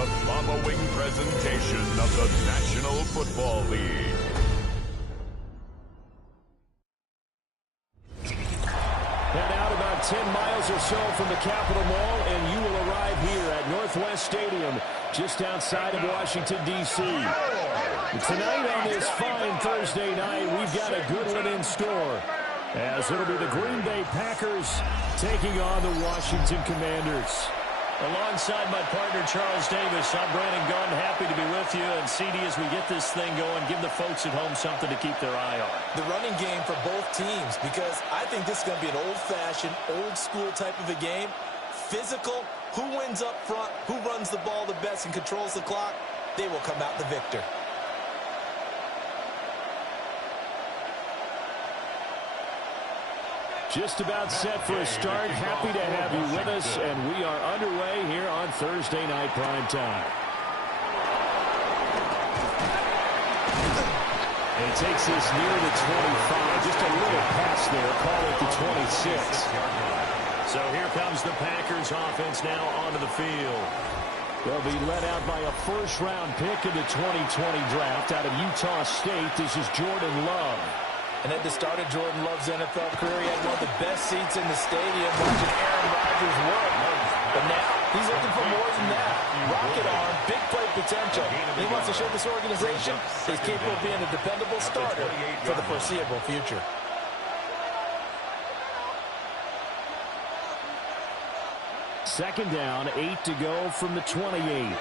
the following presentation of the National Football League. Head out about 10 miles or so from the Capitol Mall, and you will arrive here at Northwest Stadium, just outside of Washington, D.C. Tonight on this fine Thursday night, we've got a good one in store, as it'll be the Green Bay Packers taking on the Washington Commanders. Alongside my partner, Charles Davis, I'm Brandon Gunn. Happy to be with you. And, CD, as we get this thing going, give the folks at home something to keep their eye on. The running game for both teams, because I think this is going to be an old-fashioned, old-school type of a game. Physical, who wins up front, who runs the ball the best and controls the clock, they will come out the victor. Just about set for a start. Happy to have you with us, and we are underway here on Thursday Night Prime Time. And he takes this near the 25. Just a little pass there. Call it the 26. So here comes the Packers offense now onto the field. They'll be led out by a first-round pick in the 2020 draft out of Utah State. This is Jordan Love. And at the start of Jordan Love's NFL career, he had one of the best seats in the stadium watching Aaron Rodgers work. But now, he's looking for more than that. Rocket arm, big play potential. He wants to show this organization he's capable of being a dependable starter for the foreseeable future. Second down, 8 to go from the 28.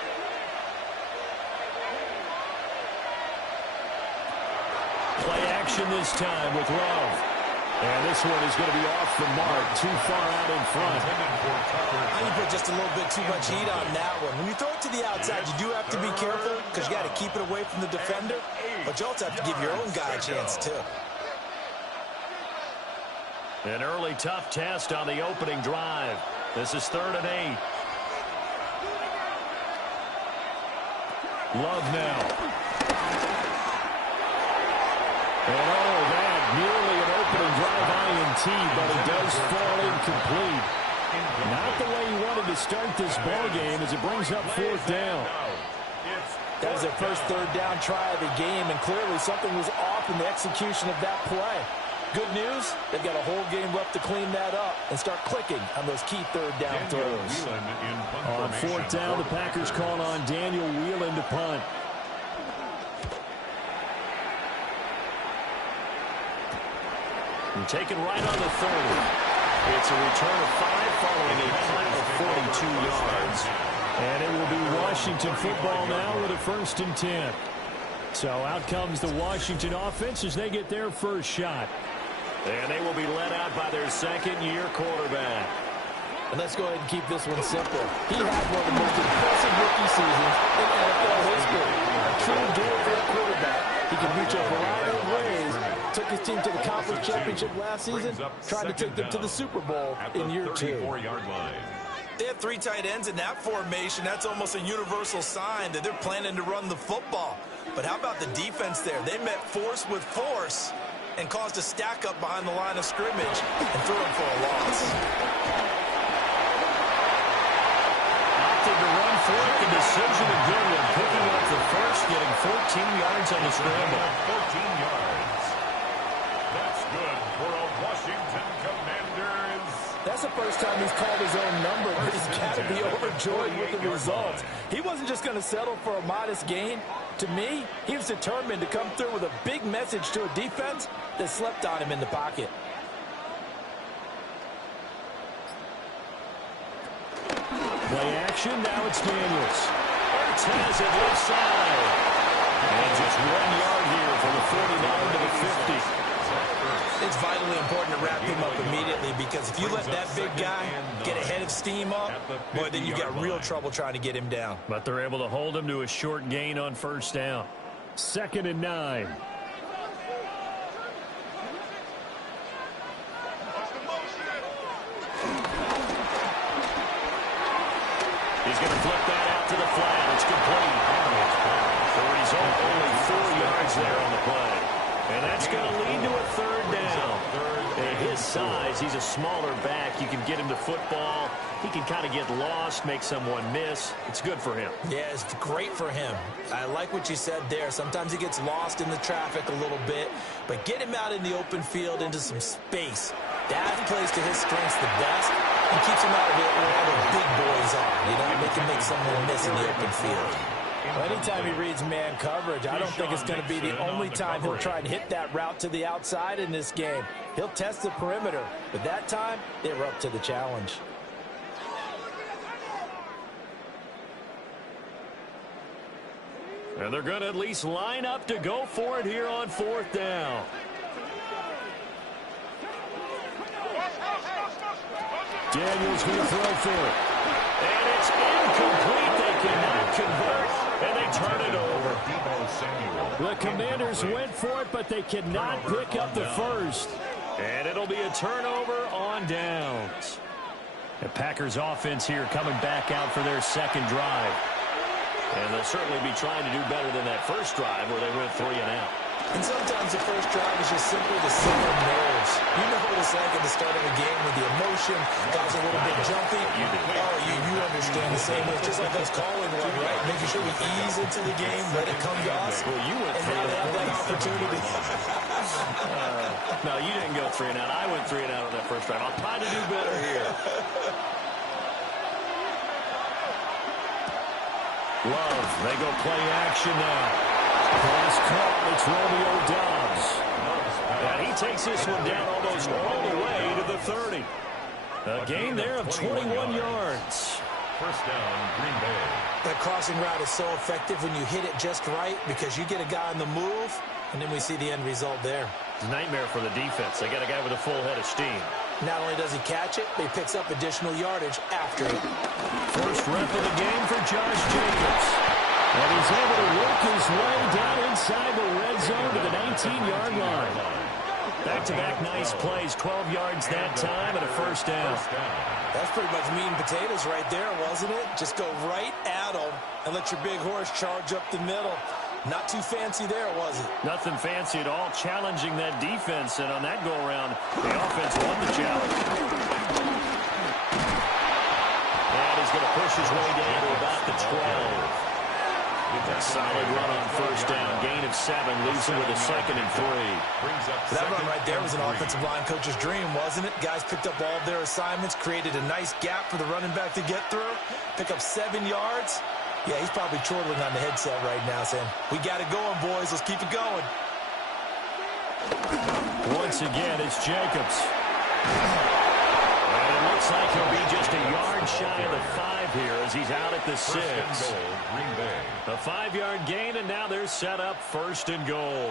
Play action this time with Love. And this one is going to be off the mark, too far out in front. I think put just a little bit too much heat on that one. When you throw it to the outside, you do have to be careful because you got to keep it away from the defender, but you also have to give your own guy a chance too. An early tough test on the opening drive. This is 3rd and 8. Love now. And that nearly an opening drive INT, but it does fall incomplete. Not the way he wanted to start this ball game as it brings up 4th down. That was their first 3rd down try of the game, and clearly something was off in the execution of that play. Good news, they've got a whole game left to clean that up and start clicking on those key 3rd down throws. On 4th down, the Packers call on Daniel Whelan to punt. And taken right on the 30. It's a return of 5 following a punt of 42 yards. And it will be Washington football now with a 1st and 10. So out comes the Washington offense as they get their first shot. And they will be led out by their second-year quarterback. And let's go ahead and keep this one simple. He had one of the most impressive rookie seasons in NFL history. A true dual-threat quarterback. He can reach a variety of ways. Took his team to the conference championship last season. Tried to take them to the Super Bowl in year 2. They have 3 tight ends in that formation. That's almost a universal sign that they're planning to run the football. But how about the defense there? They met force with force and caused a stack up behind the line of scrimmage and threw him for a loss. Opted to run for it. The decision again with picking up the first, getting 14 yards on the scramble. 14 yards. That's good for a Washington Commanders. That's the first time he's called his own number, but he's got to be overjoyed with the results. He wasn't just going to settle for a modest gain. To me, he was determined to come through with a big message to a defense that slept on him in the pocket. Play action, now it's Daniels. Ortez at left side. And just 1 yard here from the 49 to the 50. It's vitally important to wrap him up immediately because if you let that big guy get a head of steam up, boy, then you've got real trouble trying to get him down. But they're able to hold him to a short gain on 1st down. 2nd and 9. He's going to flip that out to the flat. It's complete. The result, only 4 yards there on the play. And that's going to lead to a third down. At his size, he's a smaller back. You can get him to football. He can kind of get lost, make someone miss. It's good for him. Yeah, it's great for him. I like what you said there. Sometimes he gets lost in the traffic a little bit, but get him out in the open field into some space. That plays to his strengths the best and keeps him out of it where all the big boys are. You know, make him make someone miss in the open field. Well, anytime he reads man coverage, I don't think it's going to be the only time he'll try and hit that route to the outside in this game. He'll test the perimeter, but that time, they were up to the challenge. And they're going to at least line up to go for it here on fourth down. Daniels going to throw for it. And it's incomplete. They cannot convert, and they turn it over. The Commanders went for it, but they cannot pick up the first. And it'll be a turnover on downs. The Packers offense here coming back out for their second drive. And they'll certainly be trying to do better than that first drive where they went 3 and out. And sometimes the first drive is just simply to settle nerves. You know what it's like at the start of a game with the emotion, guys a little bit jumpy. You understand the same way. It's just like us calling one, right? Making sure we ease into the game, let it come to us. Well, you went and now they have that opportunity. No, you didn't go 3 and out. I went 3 and out on that first drive. I'll try to do better here. Love, they go play action now. Pass caught, it's Romeo Doubs. And he takes this one down almost all the way to the 30. A gain there of 21 yards. First down, Green Bay. That crossing route is so effective when you hit it just right because you get a guy on the move, and then we see the end result there. It's a nightmare for the defense. They got a guy with a full head of steam. Not only does he catch it, but he picks up additional yardage after it. First rep of the game for Josh Jacobs. And he's able to work his way down inside the red zone to the 19-yard line. Back-to-back nice plays, 12 yards that time and a first down. That's pretty much meat and potatoes right there, wasn't it? Just go right at them and let your big horse charge up the middle. Not too fancy there, was it? Nothing fancy at all, challenging that defense, and on that go-around, the offense won the challenge. And he's going to push his way down to about the 12. A solid run on first down, gain of 7, leaves him with a 2nd and 3. That run right there was an offensive line coach's dream, wasn't it? Guys picked up all of their assignments, created a nice gap for the running back to get through, pick up 7 yards. Yeah, he's probably chortling on the headset right now saying, we got it going, boys. Let's keep it going. Once again, it's Jacobs. And it looks like he'll be just a yard shy of the 5 here as he's out at the 6. A 5-yard gain, and now they're set up 1st and goal.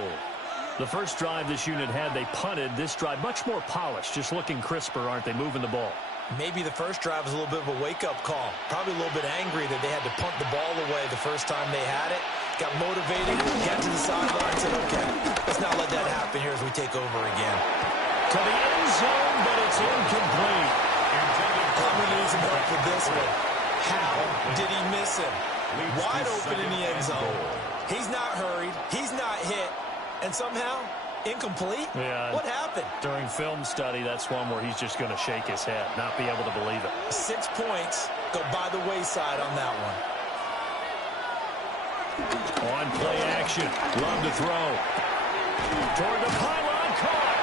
The first drive this unit had, they punted. This drive, much more polished, just looking crisper, aren't they, moving the ball? Maybe the first drive was a little bit of a wake-up call. Probably a little bit angry that they had to punt the ball away the first time they had it. Got motivated, got to the sideline, said, okay, let's not let that happen here as we take over again. To the end zone, but it's incomplete. I'm going to need some help with this one. How did he miss him? Wide open in the end zone. He's not hurried. He's not hit. And somehow, incomplete? Yeah. What happened? During film study, that's one where he's just going to shake his head, not be able to believe it. 6 points go by the wayside on that one. On play action. Love to throw. Toward the pylon, caught.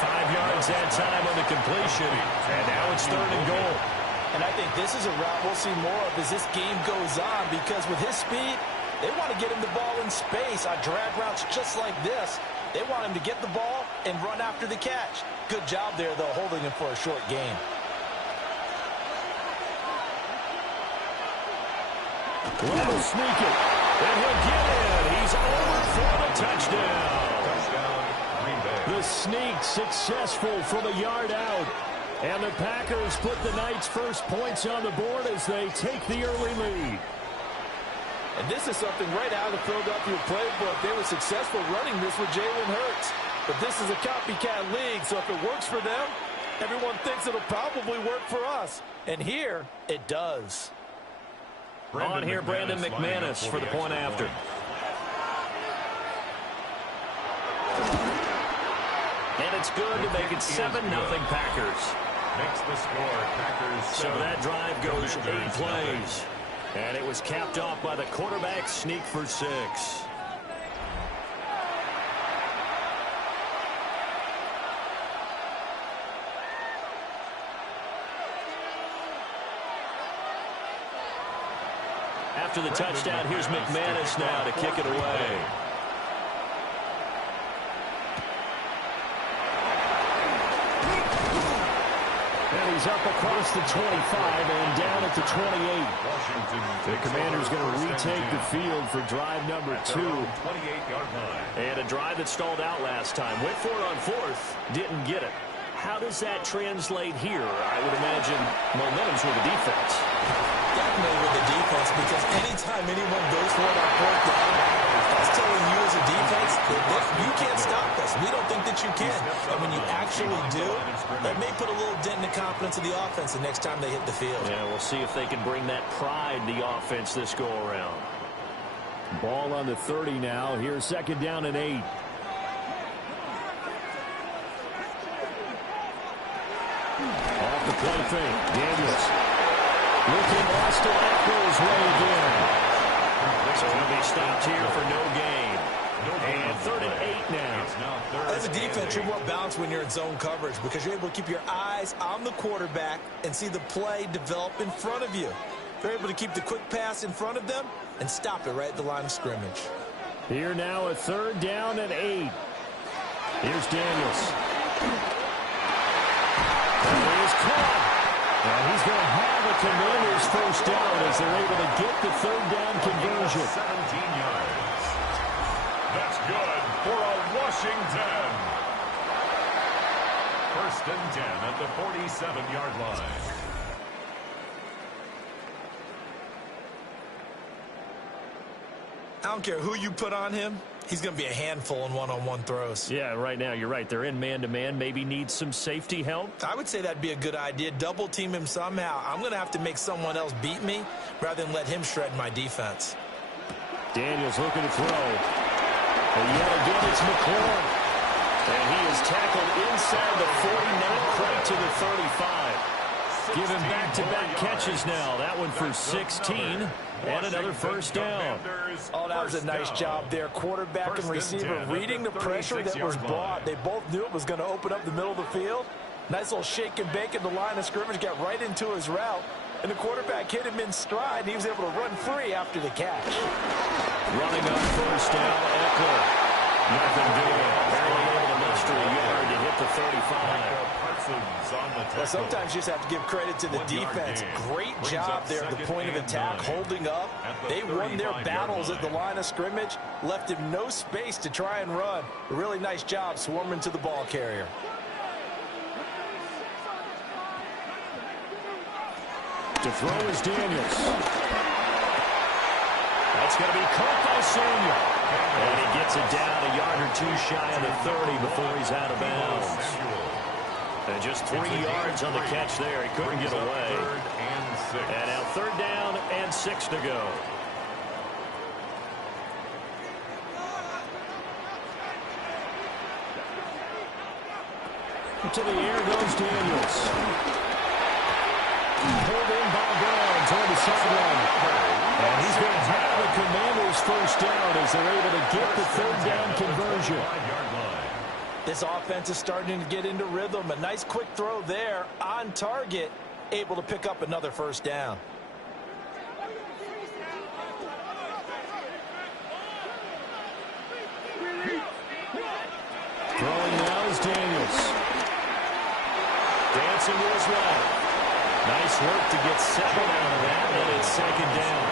5 yards that time on the completion. And now it's 3rd and goal. And I think this is a route we'll see more of as this game goes on because with his speed, they want to get him the ball in space on drag routes just like this. They want him to get the ball and run after the catch. Good job there, though, holding him for a short gain. Little sneak it. And he'll get in. He's over for the touchdown. The sneak successful from a yard out. And the Packers put the Knights' first points on the board as they take the early lead. And this is something right out of the Philadelphia playbook. They were successful running this with Jalen Hurts. But this is a copycat league, so if it works for them, everyone thinks it'll probably work for us. And here, it does. On here, Brandon McManus for the point after. And it's good to make it 7-0 Packers. Makes the score Packers 7. So that drive goes 8 plays. And it was capped off by the quarterback sneak for 6. After the touchdown, here's McManus now to kick it away. And he's up across the 25 and down at the 28. The Commander's going to retake the field for drive number 2. 28-yard line. And a drive that stalled out last time. Went for it on 4th, didn't get it. How does that translate here? I would imagine momentum's with the defense. Definitely with the defense, because anytime anyone goes for it on 4th down, that's telling you as a defense that you can't stop us. We don't think that you can. And when you actually do, that may put a little dent in the confidence of the offense the next time they hit the field. Yeah, we'll see if they can bring that pride in the offense this go-around. Ball on the 30 now. Here's 2nd down and 8. Off the play fake. Daniels. Looking Austin Eckler's way again. So he'll be stopped here for no gain. And 3rd and 8 now. As a defense, you're more balanced when you're in zone coverage because you're able to keep your eyes on the quarterback and see the play develop in front of you. They're able to keep the quick pass in front of them and stop it right at the line of scrimmage. Here now a 3rd down and 8. Here's Daniels. And he is caught. And he's going to have the Commanders' 1st down as they're able to get the 3rd down conversion. 17 yards. That's good for a Washington. 1st and 10 at the 47-yard line. I don't care who you put on him. He's going to be a handful in one-on-one throws. Yeah, right now, you're right. They're in man-to-man. Maybe need some safety help. I would say that'd be a good idea. Double team him somehow. I'm going to have to make someone else beat me rather than let him shred my defense. Daniels looking to throw. And yet again, it's McLaurin. And he is tackled inside the 40, not quite to the 35. Giving back-to-back catches now. That one for 16. And another 1st down. Oh, that was a nice job there. Quarterback and receiver reading the pressure that was brought. They both knew it was going to open up the middle of the field. Nice little shake and bake in the line of scrimmage. Got right into his route. And the quarterback hit him in stride. And he was able to run free after the catch. Running on 1st down, Eckler. Nothing doing. Barely able to muster a yard to hit the 35. Well, sometimes you just have to give credit to the defense. Great job there at the point of attack, holding up. They won their battles at the line of scrimmage, left him no space to try and run. A really nice job swarming to the ball carrier. To throw is Daniels. That's going to be caught by Samuel. And he gets it down a yard or 2 shy of the 30 before he's out of bounds. And just 3 yards on the catch there. He couldn't get away. And now 3rd down and 6 to go. To the air goes Daniels. Pulled in by Brown toward the sideline. And he's going to have the Commanders' 1st down as they're able to get the 3rd down conversion. This offense is starting to get into rhythm. A nice quick throw there on target, able to pick up another 1st down. Throwing now is Daniels. Dancing to his left. Nice work to get 7 out of that, and it's 2nd down.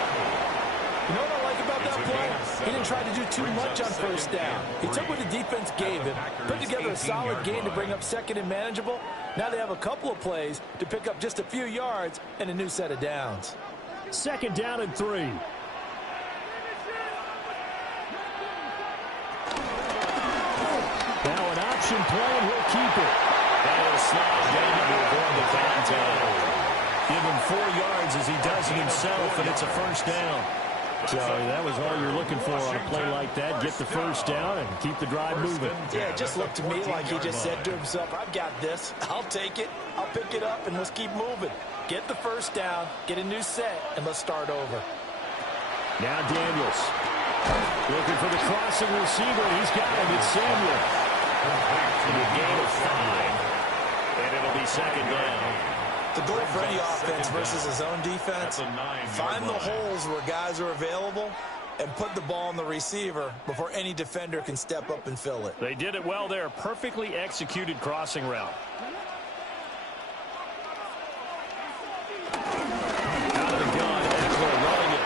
You know what I like about that play? He didn't try to do too much on 1st down. He took what the defense gave him, put together a solid game to bring up 2nd and manageable. Now they have a couple of plays to pick up just a few yards and a new set of downs. 2nd down and 3. Now an option play, and he'll keep it. And it'll slide down to avoid the contact. Give him 4 yards as he does it himself, and it's a 1st down. So that was all you're looking for on a play like that. Get the first down and keep the drive moving. Yeah, it just looked to me like he just said to himself, I've got this. I'll take it. I'll pick it up, and let's keep moving. Get the first down, get a new set, and let's start over. Now Daniels. Looking for the crossing receiver. He's got him. It's Samuel. A gain of 5. And it'll be second down. The goal for any offense versus his own defense, find the holes where guys are available and put the ball on the receiver before any defender can step up and fill it. They did it well there. Perfectly executed crossing route. Out of the gun, Eckler running it.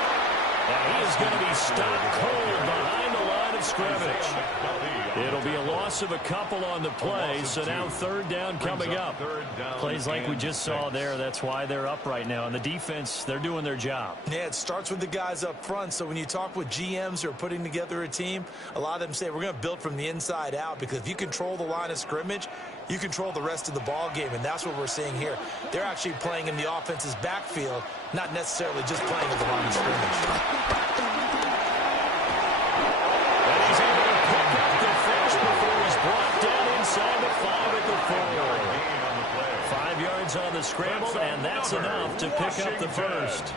And he is going to be stopped cold behind the line of scrimmage. It'll be a loss of a couple on the play, so now third down coming up. Plays like we just saw there, that's why they're up right now. And the defense, they're doing their job. Yeah, it starts with the guys up front. So when you talk with GMs who are putting together a team, a lot of them say we're going to build from the inside out, because if you control the line of scrimmage, you control the rest of the ball game, and that's what we're seeing here. They're actually playing in the offense's backfield, not necessarily just playing at the line of scrimmage. Inside the 5 at the 4. 5 yards on the scramble, and that's enough to pick up the first.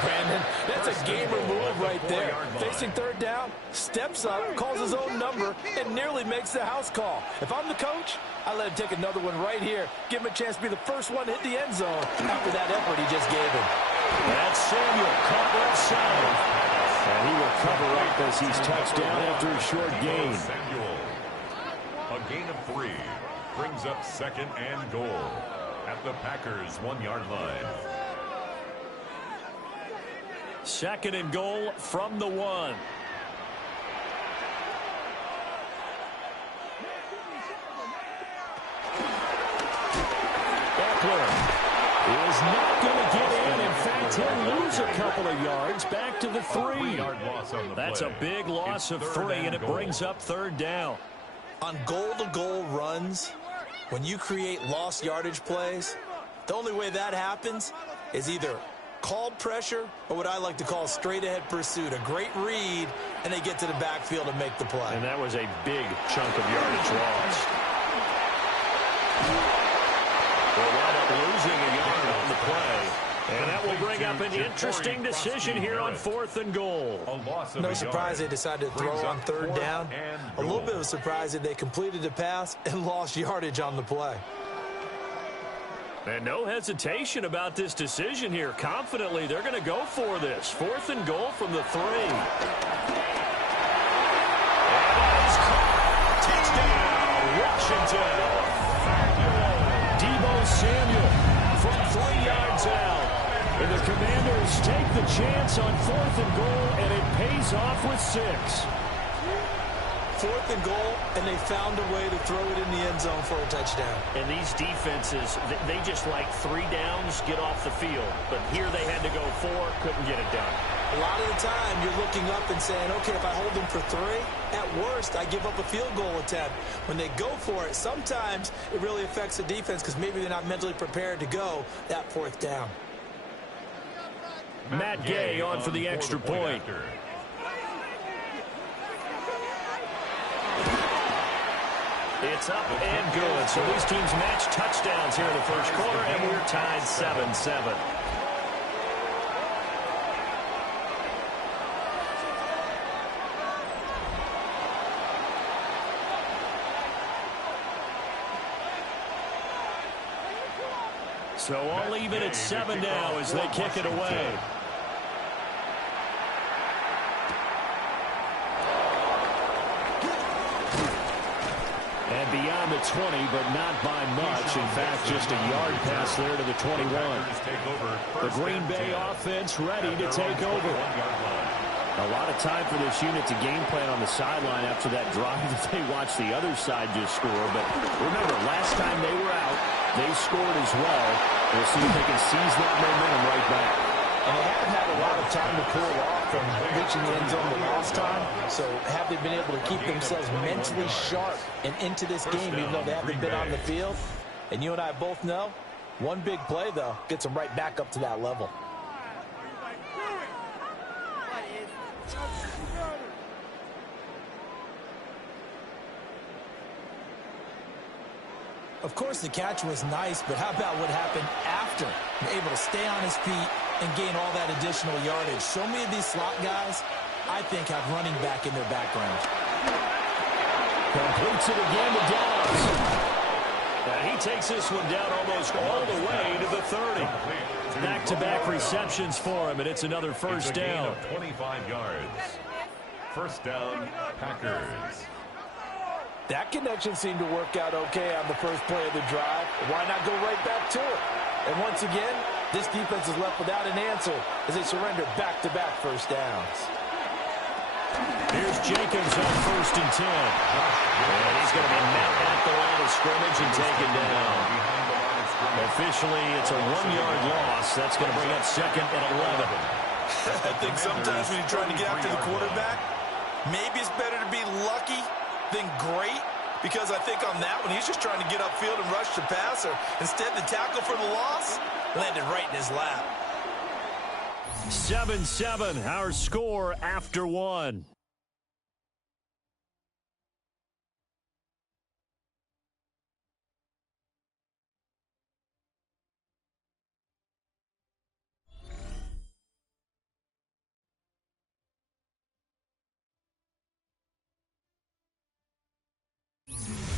Brandon, that's a gamer move right there. Facing third down, steps up, calls his own number, and nearly makes the house call. If I'm the coach, I let him take another one right here. Give him a chance to be the first one to hit the end zone after that effort he just gave him. That's Samuel, caught left side. And he will cover up as he's touched down after a short gain. A gain of 3 brings up second and goal at the Packers' 1-yard line. Second and goal from the 1. Eckler is not going to get in. In fact, he'll lose a couple of yards back to the 3. That's a big loss of 3, and it brings up third down. On goal-to-goal runs, when you create lost yardage plays, the only way that happens is either called pressure or what I like to call straight-ahead pursuit. A great read, and they get to the backfield and make the play. And that was a big chunk of yardage lost. We'll wind up losing a yard on the play. And that will bring up an interesting decision here on 4th and goal. No surprise they decided to throw on third down. A little bit of a surprise that they completed the pass and lost yardage on the play. And no hesitation about this decision here. Confidently, they're going to go for this. 4th and goal from the 3. And that is caught. Touchdown, Washington. Deebo Samuel from 3 yards out. And the Commanders take the chance on 4th and goal, and it pays off with 6. 4th and goal, and they found a way to throw it in the end zone for a touchdown. And these defenses, they just like 3 downs, get off the field. But here they had to go 4, couldn't get it done. A lot of the time, you're looking up and saying, okay, if I hold them for 3, at worst, I give up a field goal attempt. When they go for it, sometimes it really affects the defense because maybe they're not mentally prepared to go that 4th down. Matt Gay on for the extra point. It's up and good. So these teams match touchdowns here in the first quarter, and we're tied 7-7. So all even at 7 now as they kick it away. And beyond the 20, but not by much. In fact, just a yard pass there to the 21. The Green Bay offense ready to take over. A lot of time for this unit to game plan on the sideline after that drive that they watched the other side just score. But remember, last time they were out, they scored as well. We'll see if they can seize that momentum right back. And they haven't had a lot of time to pull off from reaching the end zone the last time. So have they been able to keep themselves mentally sharp and into this game, even though they haven't been on the field? And you and I both know, one big play, though, gets them right back up to that level. Of course, the catch was nice, but how about what happened after? Able to stay on his feet and gain all that additional yardage. So many of these slot guys, I think, have running back in their background. Completes it again to Downs. And he takes this one down almost all the way to the 30. Back-to-back receptions for him, and it's another first down. 25 yards. First down, Packers. That connection seemed to work out okay on the first play of the drive. Why not go right back to it? And once again, this defense is left without an answer as they surrender back-to-back first downs. Here's Jenkins on 1st and 10. And he's going to be met at the line of scrimmage and taken down. Officially, it's a 1-yard loss. That's going to bring up 2nd and 11. I think sometimes when you're trying to get after the quarterback, maybe it's better to be lucky than great, because I think on that one, he's just trying to get upfield and rush the passer. Instead, the tackle for the loss landed right in his lap. 7-7, our score after 1.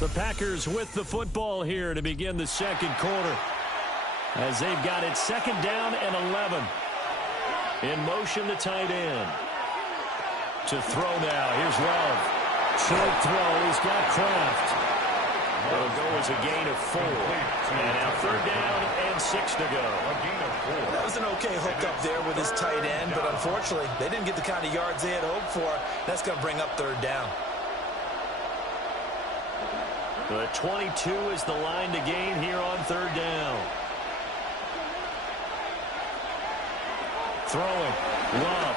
The Packers with the football here to begin the second quarter, as they've got it 2nd down and 11. In motion, the tight end. To throw now. Here's Love. Short throw. He's got Kraft. It'll go as a gain of 4. And now 3rd down and 6 to go. That was an okay hook up there with his tight end, but unfortunately, they didn't get the kind of yards they had hoped for. That's going to bring up 3rd down. The 22 is the line to gain here on 3rd down. Throwing. Love.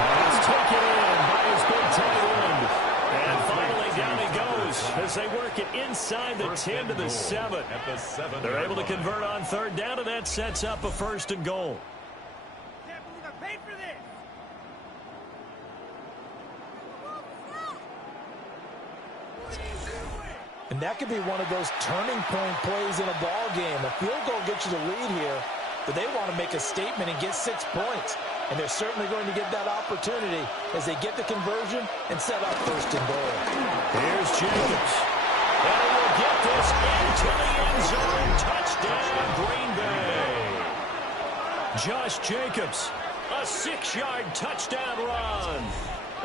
Pass taken in by his big tight end. And finally down he goes as they work it inside the 10 to the 7. They're able to convert on 3rd down, and that sets up a 1st and goal. Can't believe I paid for this. And that could be one of those turning point plays in a ball game. A field goal gets you the lead here, but they want to make a statement and get 6 points. And they're certainly going to get that opportunity as they get the conversion and set up 1st and goal. Here's Jacobs. And he will get this into the end zone. Touchdown, Green Bay. Josh Jacobs, a 6-yard touchdown run.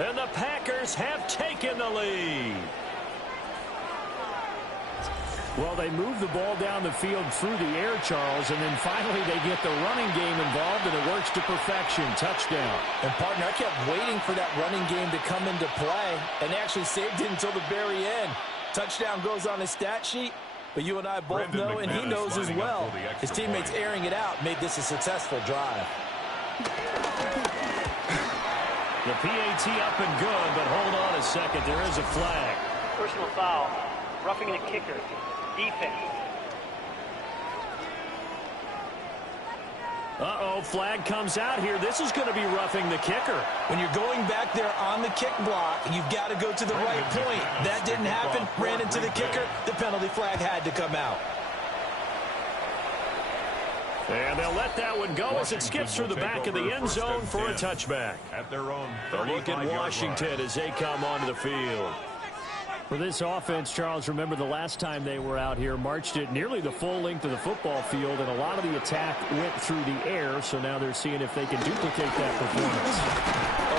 And the Packers have taken the lead. Well, they move the ball down the field through the air, Charles, and then finally they get the running game involved, and it works to perfection. Touchdown. And, partner, I kept waiting for that running game to come into play, and they actually saved it until the very end. Touchdown goes on his stat sheet, but you and I both know, and he knows as well, his teammates airing it out made this a successful drive. The PAT up and good, but hold on a second. There is a flag. Personal foul. Roughing the kicker. Defense. Uh-oh, flag comes out here. This is going to be roughing the kicker. When you're going back there on the kick block, you've got to go to the right point. That didn't happen. Ran into the kicker. The penalty flag had to come out. And they'll let that one go as it skips through the back of the end zone for a touchback. At their own A look at Washington as they come onto the field. For this offense, Charles, remember the last time they were out here, marched it nearly the full length of the football field, and a lot of the attack went through the air, so now they're seeing if they can duplicate that performance.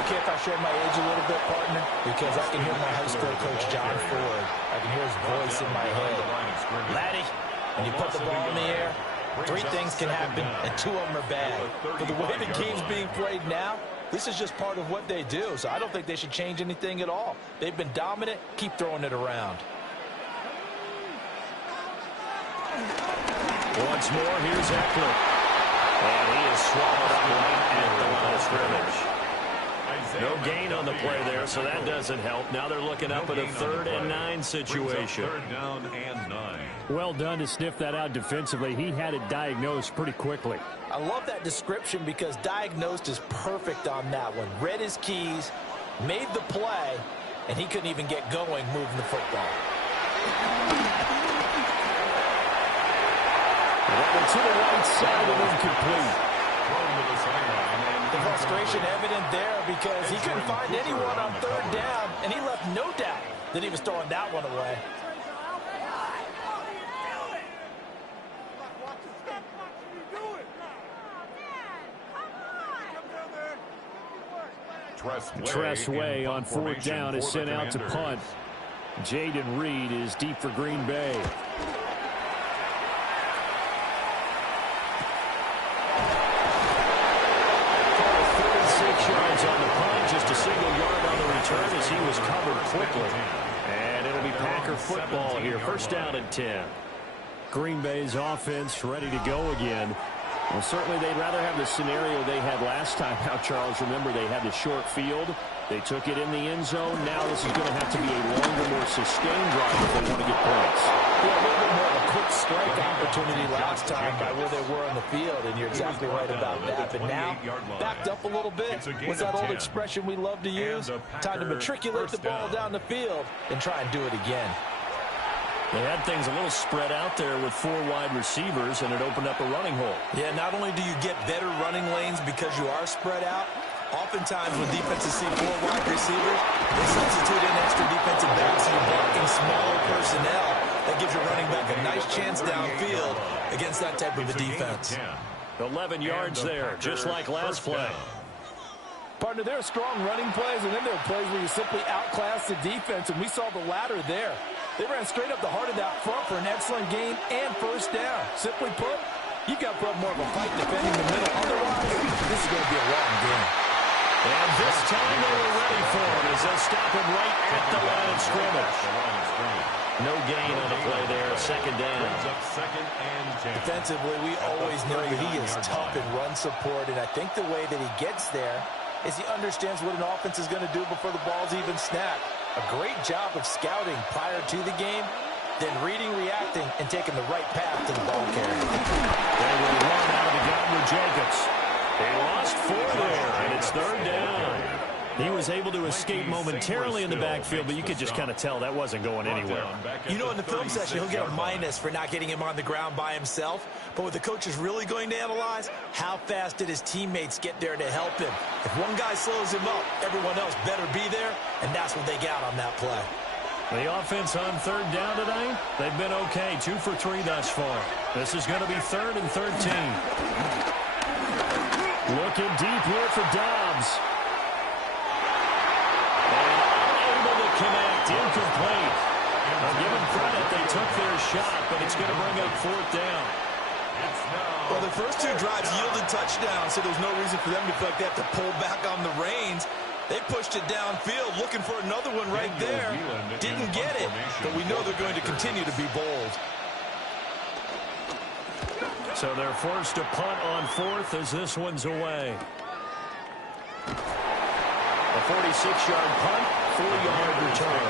Okay, if I share my age a little bit, partner, because I can hear my high school coach, John Ford. I can hear his voice in my head. Laddie, when you put the ball in the air, 3 things can happen, and 2 of them are bad. But the way the game's being played now, this is just part of what they do, so I don't think they should change anything at all. They've been dominant. Keep throwing it around. Once more, here's Eckler. And he is swallowed up right at the line of scrimmage. No gain on the play there, so that doesn't help. Now they're looking up at a 3rd and 9 situation. 3rd down and 9. Well done to sniff that out defensively. He had it diagnosed pretty quickly. I love that description because diagnosed is perfect on that one. Read his keys, made the play, and he couldn't even get going moving the football. To the right side and incomplete. The frustration evident there because he couldn't find anyone on third down, and he left no doubt that he was throwing that one away. Tressway on fourth down is sent out to punt. Jaden Reed is deep for Green Bay. Yards on the punt, just a single yard on the return as he was covered quickly. And it'll be Packer football here. First down and 10. Green Bay's offense ready to go again. Well, certainly they'd rather have the scenario they had last time out, Charles. Remember, they had the short field. They took it in the end zone. Now this is going to have to be a longer, more sustained drive if they want to get points. Yeah, a little bit more of a quick strike opportunity last time by where they were on the field, and you're exactly right about that. But now, backed up a little bit. What's that old expression we love to use? Time to matriculate the ball down the field and try and do it again. They had things a little spread out there with 4 wide receivers, and it opened up a running hole. Yeah, not only do you get better running lanes because you are spread out, oftentimes when defenses see 4 wide receivers, they substitute in extra defensive backs, so you're blocking smaller personnel. That gives your running back a nice chance downfield against that type of a defense. 11 yards there, just like last play. Partner, there are strong running plays, and then there are plays where you simply outclass the defense, and we saw the latter there. They ran straight up the heart of that front for an excellent gain and first down. Simply put, you got to put up more of a fight defending the middle. Otherwise, this is going to be a long game. And this time they were ready for him as they'll stop him right at the line of scrimmage. No gain on the play there, second down. Defensively, we always know that he is tough in run support, and I think the way that he gets there is he understands what an offense is going to do before the ball's even snapped. A great job of scouting prior to the game, then reading, reacting, and taking the right path to the ball carrier. They will run out of the gun with Jacobs. They lost 4 there, and it's third down. He was able to escape momentarily in the backfield, but you could just kind of tell that wasn't going anywhere. You know, in the film session, he'll get a minus for not getting him on the ground by himself. But what the coach is really going to analyze, how fast did his teammates get there to help him? If one guy slows him up, everyone else better be there, and that's what they got on that play. The offense on third down tonight, they've been okay, 2 for 3 thus far. This is going to be 3rd and 13. Looking deep here for Dobbs. Connect, incomplete. I'll give them credit, they took their shot, but it's going to bring up 4th down. Well, the first 2 drives yielded touchdowns, so there's no reason for them to feel like they have to pull back on the reins. They pushed it downfield, looking for another one right there. Didn't get it, but we know they're going to continue to be bold. So they're forced to punt on 4th as this one's away. A 46-yard punt, 4-yard return.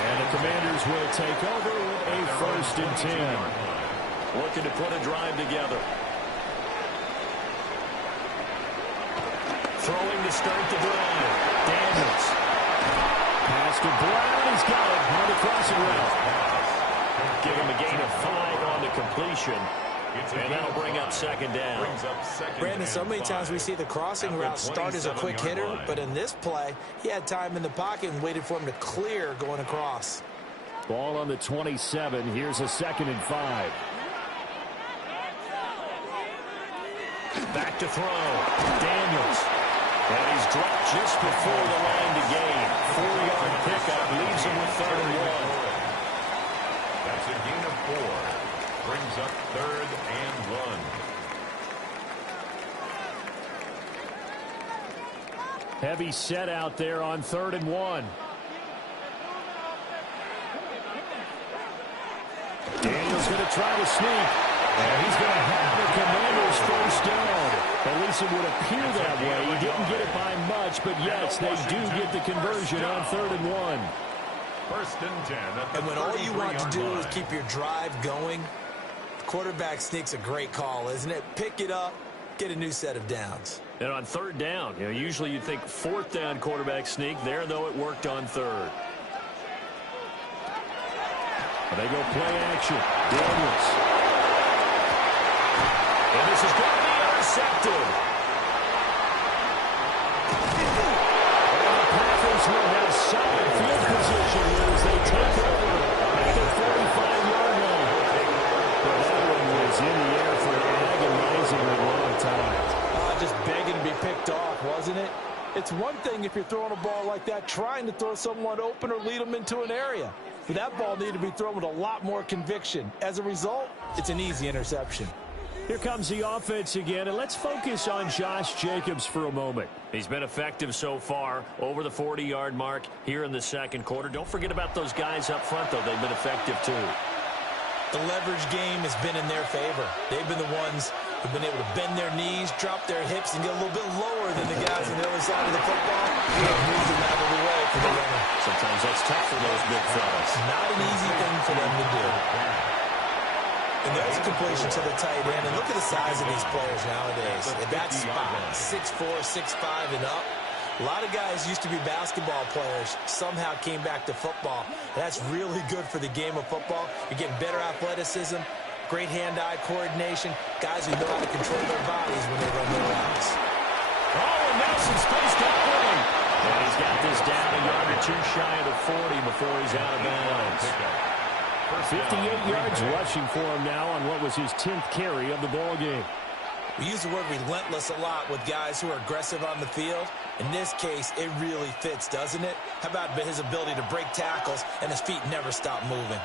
And the Commanders will take over with a 1st and 10. Looking to put a drive together. Throwing to start the drive. Daniels. Pass to Brown. He's got it on the crossing route. Give him a gain of 5 on the completion. And that'll bring up 2nd down. Brandon, so many times we see the crossing route start as a quick hitter, but in this play, he had time in the pocket and waited for him to clear going across. Ball on the 27. Here's a 2nd and 5. Back to throw. Daniels. And he's dropped just before the line to gain. 4-yard pickup leaves him with 3rd and 1. That's a gain of 4. Brings up 3rd and 1. Heavy set out there on 3rd and 1. Daniels going to try to sneak. And he's going to have the Commanders' first down. At least it would appear that way. He didn't get it by much, but yes, they do get the conversion on 3rd and 1. 1st and 10. And when all you want to do is keep your drive going, quarterback sneak's a great call, isn't it? Pick it up, get a new set of downs. And on 3rd down, usually you'd think 4th down quarterback sneak. There, though, it worked on 3rd. They go play action. Daniels. And this is going to be intercepted. And the Packers will have solid field position as they take over at the 45-yard line. But that one was in the air for an agonizingly long time. Just begging to be picked off, wasn't it? It's one thing if you're throwing a ball like that, trying to throw someone open or lead them into an area. But that ball needed to be thrown with a lot more conviction. As a result, it's an easy interception. Here comes the offense again, and let's focus on Josh Jacobs for a moment. He's been effective so far, over the 40-yard mark here in the second quarter. Don't forget about those guys up front, though. They've been effective, too. The leverage game has been in their favor. They've been the ones who've been able to bend their knees, drop their hips, and get a little bit lower than the guys on the other side of the football. They've moved them out of the way for the runner. Sometimes that's tough for those big fellas. Not an easy thing for them to do. And there's a completion to the tight end. And look at the size of these players nowadays. At that spot, 6'4", 6'5", and up. A lot of guys used to be basketball players, somehow came back to football. That's really good for the game of football. You're getting better athleticism, great hand-eye coordination, guys who know how to control their bodies when they run their routes. Oh, and Nelson's spaced out with him. And he's got this down a yard or two shy of the 40 before he's out of bounds. 58 yards rushing for him now on what was his 10th carry of the ball game. We use the word relentless a lot with guys who are aggressive on the field. In this case, it really fits, doesn't it? How about his ability to break tackles and his feet never stop moving?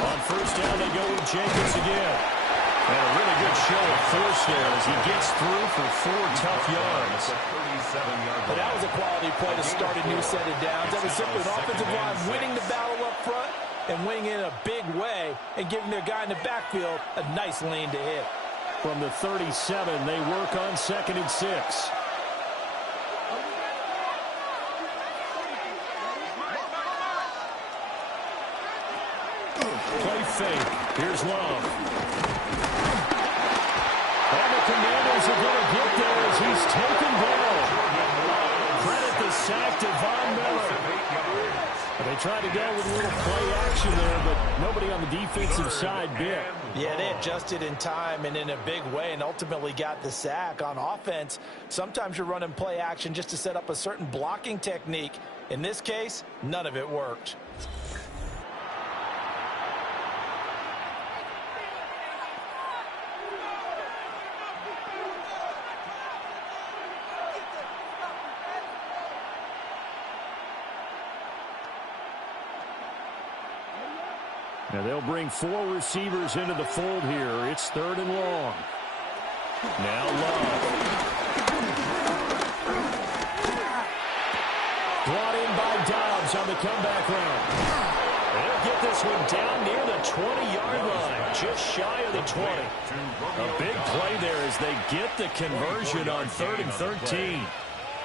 On first down, they go with Jacobs again. And a really good show of force there as he gets through for 4 tough yards. But that was a quality play to start a new set of downs. That was simply an offensive line winning the battle up front and winning in a big way and giving their guy in the backfield a nice lane to hit. From the 37, they work on 2nd and 6. Play fake. Here's Love. And the Commanders are going to get there as he's taken down. Credit the sack to Von Miller. They tried to go with a little play action there, but nobody on the defensive side bit. Yeah, they adjusted in time and in a big way and ultimately got the sack. On offense, sometimes you're running play action just to set up a certain blocking technique. In this case, none of it worked. Now they'll bring 4 receivers into the fold here. It's 3rd and long. Now Love. Brought in by Dobbs on the comeback round. They'll get this one down near the 20-yard line, just shy of the 20. A big play there as they get the conversion on 3rd and 13.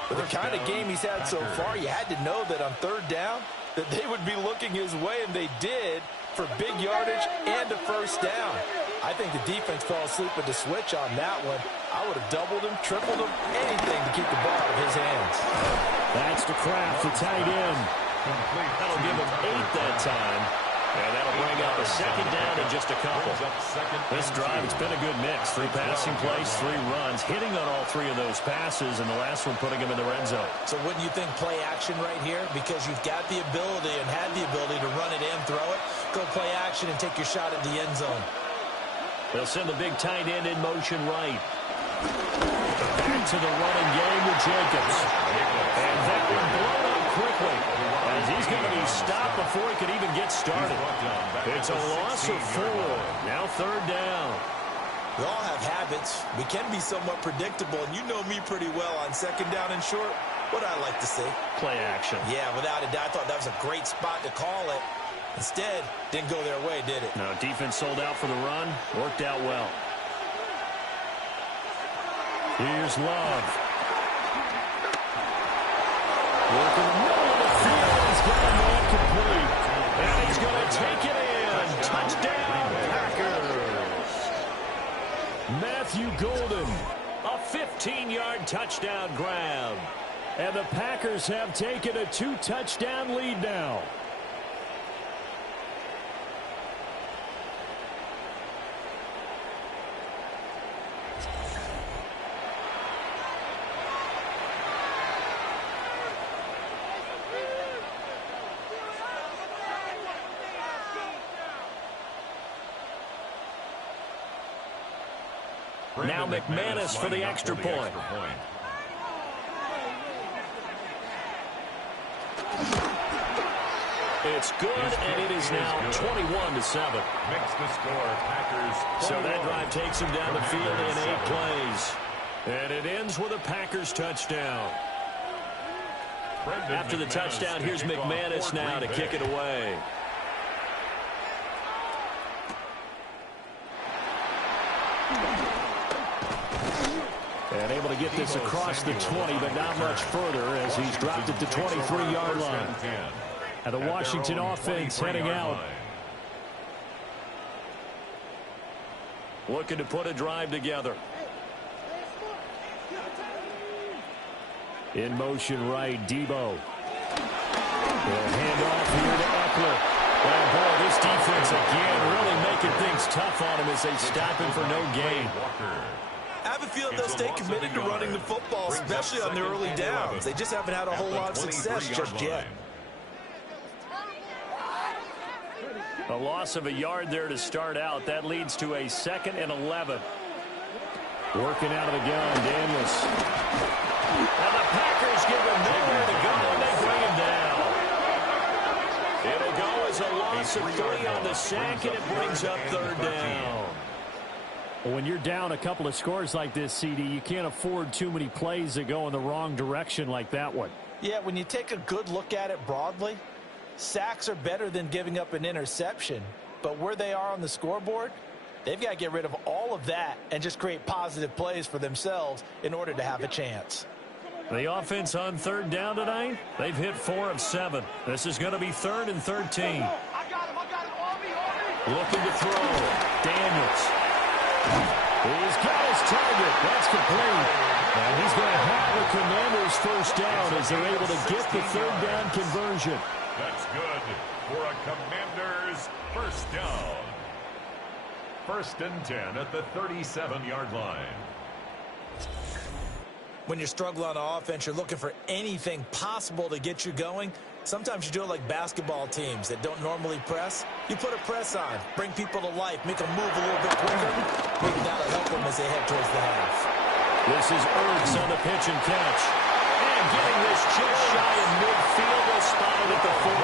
With the kind of game he's had so far, you had to know that on 3rd down that they would be looking his way, and they did, for big yardage and a first down. I think the defense fell asleep with the switch on that one. I would have doubled him, tripled him, anything to keep the ball out of his hands. That's to Kraft, the tight end. That'll give him 8 that time. And that'll bring up a 2nd down in just a couple. This drive, it's been a good mix. 3 passing plays, 3 runs, hitting on all 3 of those passes, and the last one putting him in the red zone. So wouldn't you think play action right here? Because you've got the ability and had the ability to run it and throw it. Go play action and take your shot at the end zone. They'll send the big tight end in motion right. Back to the running game with Jacobs. And that one blown up quickly, as he's going to be stopped before he could even get started. It's a loss of 4. Now 3rd down. We all have habits. We can be somewhat predictable, and you know me pretty well on 2nd down and short. What I like to see? Play action. Yeah, without a doubt, I thought that was a great spot to call it. Instead, didn't go their way, did it? No, defense sold out for the run. Worked out well. Here's Love. Working the middle of the field. He's got a man complete. And he's going to take it in. Touchdown, Packers. Matthew Golden. A 15-yard touchdown grab. And the Packers have taken a 2-touchdown lead now. Now McManus for the extra point. It's good, and it is now 21-7. Makes the score, Packers. So that drive takes him down the field in 8 plays. And it ends with a Packers touchdown. After the touchdown, here's McManus now to kick it away. And able to get this across the 20, but not much further as he's dropped it to 23-yard line. And the Washington offense heading out. Looking to put a drive together. In motion right, Debo. They'll hand off here to Eckler. And boy, this defense again really making things tough on him as they stop him for no gain. I have a feeling they'll stay committed to running the football, especially on their early downs. They just haven't had a whole lot of success just yet. A loss of a yard there to start out. That leads to a 2nd and 11. Working out of the gun, Daniels. And the Packers give him nowhere to go, and they bring him down. It'll go as a loss of 3 on the sack, and it brings up 3rd down. When you're down a couple of scores like this, CD, you can't afford too many plays that go in the wrong direction like that one. Yeah, when you take a good look at it broadly, sacks are better than giving up an interception. But where they are on the scoreboard, they've got to get rid of all of that and just create positive plays for themselves in order to have a chance. The offense on 3rd down tonight, they've hit 4 of 7. This is going to be 3rd and 13. Looking to throw. Daniels. He's got his target. That's complete. And he's going to have the Commanders' 1st down as they're able to get the 3rd down conversion. That's good for a Commanders' 1st down. 1st and 10 at the 37-yard line. When you're struggling on offense, you're looking for anything possible to get you going. Sometimes you do it like basketball teams that don't normally press. You put a press on, bring people to life, make them move a little bit quicker. Maybe that'll help them as they head towards the half. This is Ertz on the pitch and catch. And getting this just shy of midfield, they'll spot it at the 49.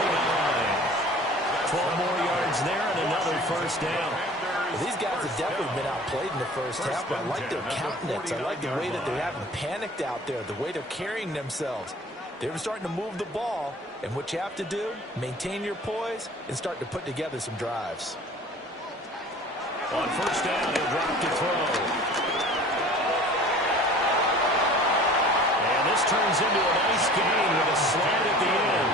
12 more yards there and another 1st down. Well, these guys have definitely been outplayed in the 1st half, but I like their countenance. I like the way that they haven't panicked out there, the way they're carrying themselves. They're starting to move the ball, and what you have to do, maintain your poise and start to put together some drives. On 1st down, he'll drop to throw. And this turns into a nice gain with a slant at the end.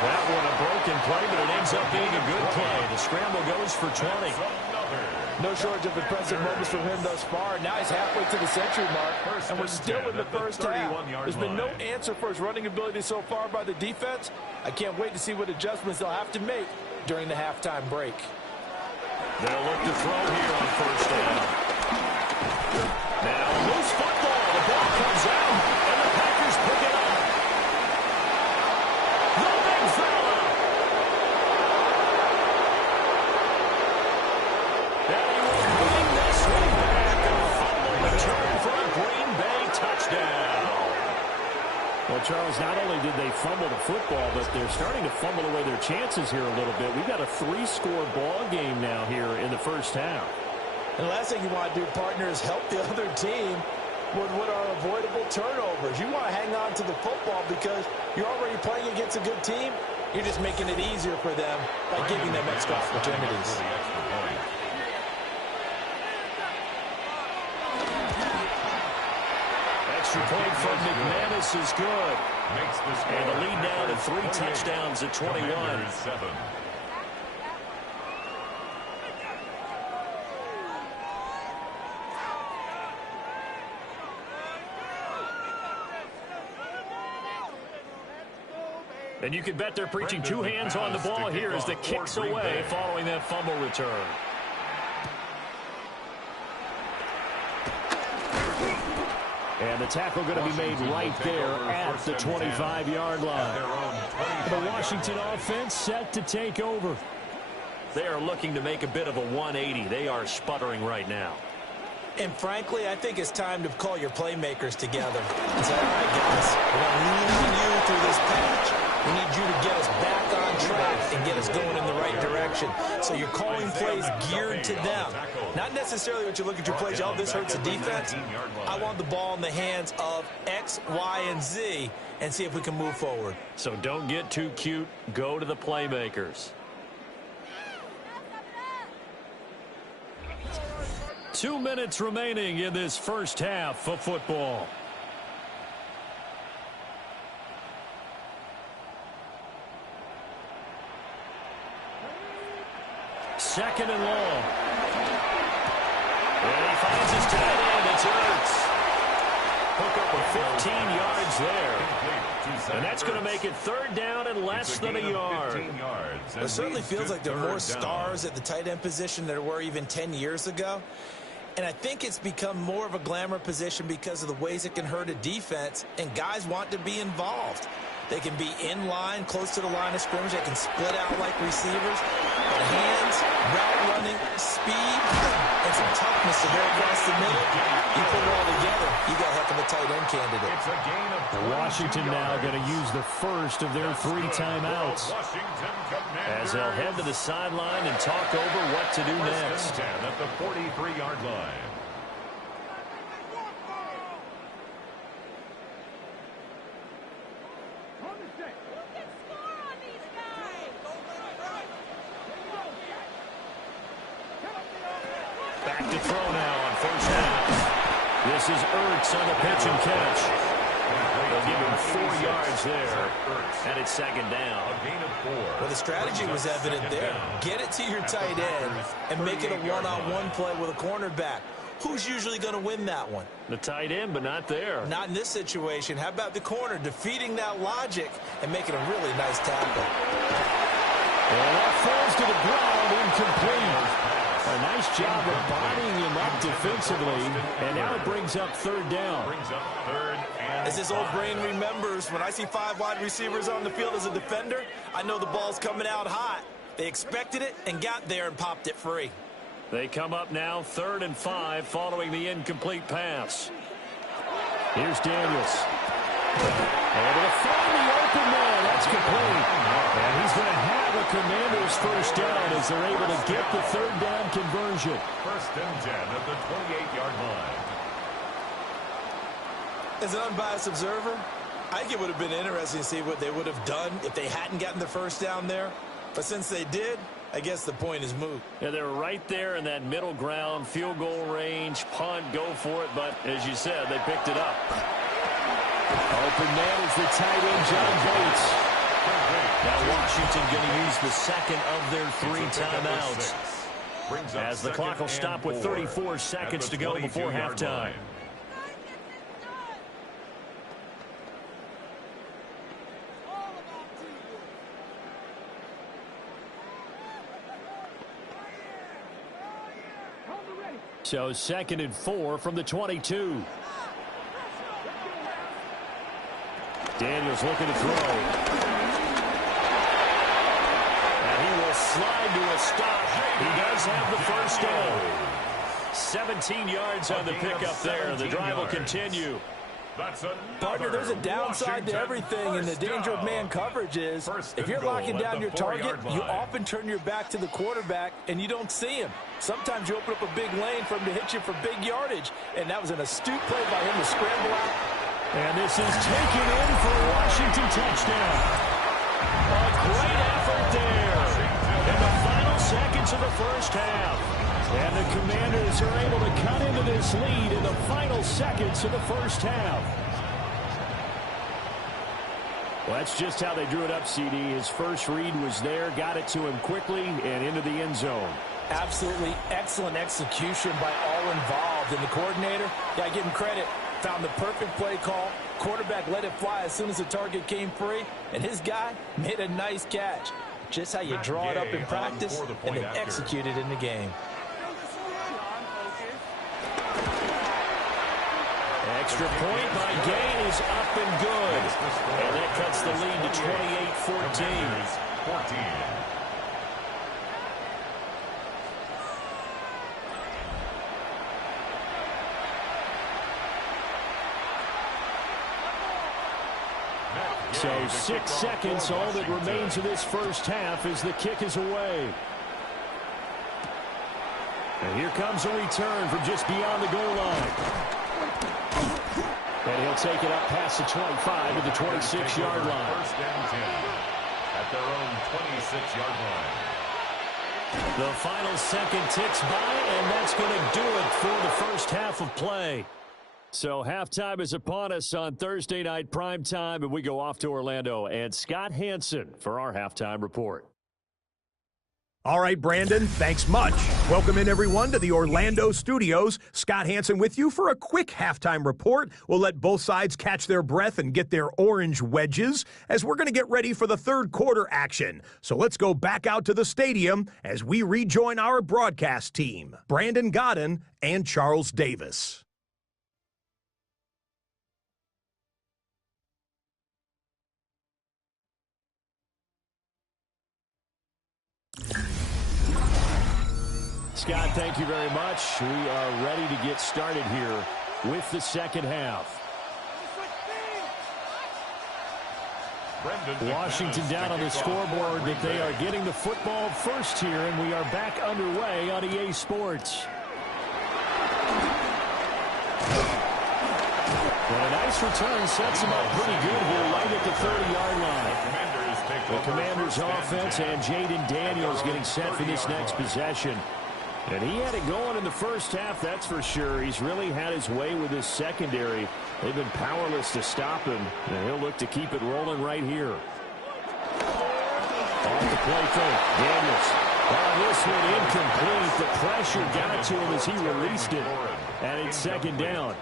That one a broken play, but it ends up being a good play. The scramble goes for 20. No shortage of impressive moments from him thus far. Now he's halfway to the century mark, and we're still in the 1st half. There's been no answer for his running ability so far by the defense. I can't wait to see what adjustments they'll have to make during the halftime break. They'll look to throw here on 1st down. Now, loose football. The ball comes out, and the Packers pick it up. The big fella. And he will bring this one back. A fumble return for a Green Bay touchdown. Well, Charles, not only did they fumble the football, but they're starting to fumble away their chances here a little bit. We've got a 3-score ball game now here in the 1st half. And the last thing you want to do, partner, is help the other team with what are avoidable turnovers. You want to hang on to the football because you're already playing against a good team. You're just making it easier for them by giving them extra opportunities. Extra point from McManus is good. And the lead now to 3 touchdowns at 21. And you can bet they're preaching 2 hands on the ball here as the kick's away following that fumble return. And the tackle going to be made right there at the 25-yard line. The Washington offense set to take over. They are looking to make a bit of a 180. They are sputtering right now. And frankly, I think it's time to call your playmakers together and say, all right, guys, we're going to lean on you through this patch. We need you to get us back on track and get us going in the right direction. So you're calling plays geared to them. Not necessarily what you look at your plays, oh, this hurts the defense. I want the ball in the hands of X, Y, and Z and see if we can move forward. So don't get too cute. Go to the playmakers. 2 minutes remaining in this first half of football. Second and long. And he finds his tight end. It's Ertz. Hook up for 15 yards there. And that's going to make it third down and less than a yard. It certainly feels like there are more stars at the tight end position than there were even 10 years ago. And I think it's become more of a glamour position because of the ways it can hurt a defense, and guys want to be involved. They can be in line, close to the line of scrimmage. They can split out like receivers. But hands, route running, speed, and some toughness to go across the middle. You put it all together, you got a heck of a tight end candidate. Washington now going to use the first of their 3 timeouts. As they'll head to the sideline and talk over what to do next. At the 43-yard line. Back to throw now on first down. This is Ertz on the pitch and catch. They'll give him 4 yards there, and it's second down. Well, the strategy was evident there. Get it to your tight end and make it a one-on-one play with a cornerback. Who's usually going to win that one? The tight end, but not there. Not in this situation. How about the corner defeating that logic and making a really nice tackle? And that falls to the ground, incomplete. A nice job of bodying him up defensively, and now it brings up third down. As this old brain remembers, when I see 5 wide receivers on the field as a defender, I know the ball's coming out hot. They expected it and got there and popped it free. They come up now 3rd and 5 following the incomplete pass. Here's Daniels. Able to find the open man. That's complete. And he's going to have a Commander's first down as they're able to get the third down conversion. 1st and 10 at the 28-yard line. As an unbiased observer, I think it would have been interesting to see what they would have done if they hadn't gotten the first down there. But since they did, I guess the point is moot. Yeah, they're right there in that middle ground, field goal range, punt, go for it. But as you said, they picked it up. Open man is the tight end, John Bates. Now Washington going to use the second of their 3 timeouts. As the clock will stop with 34 seconds to go before halftime. So 2nd and 4 from the 22. Daniels looking to throw. And he will slide to a stop. He does have the first down. 17 yards on the pickup there. The drive will continue. Partner, there's a downside to everything, and the danger of man coverage is if you're locking down your target, you often turn your back to the quarterback, and you don't see him. Sometimes you open up a big lane for him to hit you for big yardage, and that was an astute play by him to scramble out. And this is taken in for a Washington touchdown. A great effort there in the final seconds of the first half. And the Commanders are able to cut into this lead in the final seconds of the first half. Well, that's just how they drew it up, CD. His first read was there, got it to him quickly, and into the end zone. Absolutely excellent execution by all involved. And the coordinator, got to give him credit, found the perfect play call. Quarterback let it fly as soon as the target came free, and his guy made a nice catch. Just how you draw it up in practice and then execute it in the game. Extra point by Gay is up and good. And that cuts the lead to 28-14. So 6 seconds, all that remains of this first half as the kick is away. And here comes a return from just beyond the goal line. And he'll take it up past the 25 to the 26-yard line. First and 10 at their own 26-yard line. The final second ticks by, and that's going to do it for the first half of play. So halftime is upon us on Thursday night primetime, and we go off to Orlando. And Scott Hansen for our halftime report. All right, Brandon, thanks much. Welcome in, everyone, to the Orlando studios. Scott Hansen with you for a quick halftime report. We'll let both sides catch their breath and get their orange wedges as we're going to get ready for the third quarter action. So let's go back out to the stadium as we rejoin our broadcast team, Brandon Godden and Charles Davis. Scott, thank you very much. We are ready to get started here with the second half. Washington down on the scoreboard that they are getting the football first here, and we are back underway on EA Sports. And a nice return sets them up pretty good here right at the 30-yard line. The Commanders offense and Jaden Daniels getting set for this next possession. And he had it going in the first half, that's for sure. He's really had his way with his secondary. They've been powerless to stop him, and he'll look to keep it rolling right here. On the play fake, Daniels. This one incomplete. The pressure got to him as he released it, and it's second down.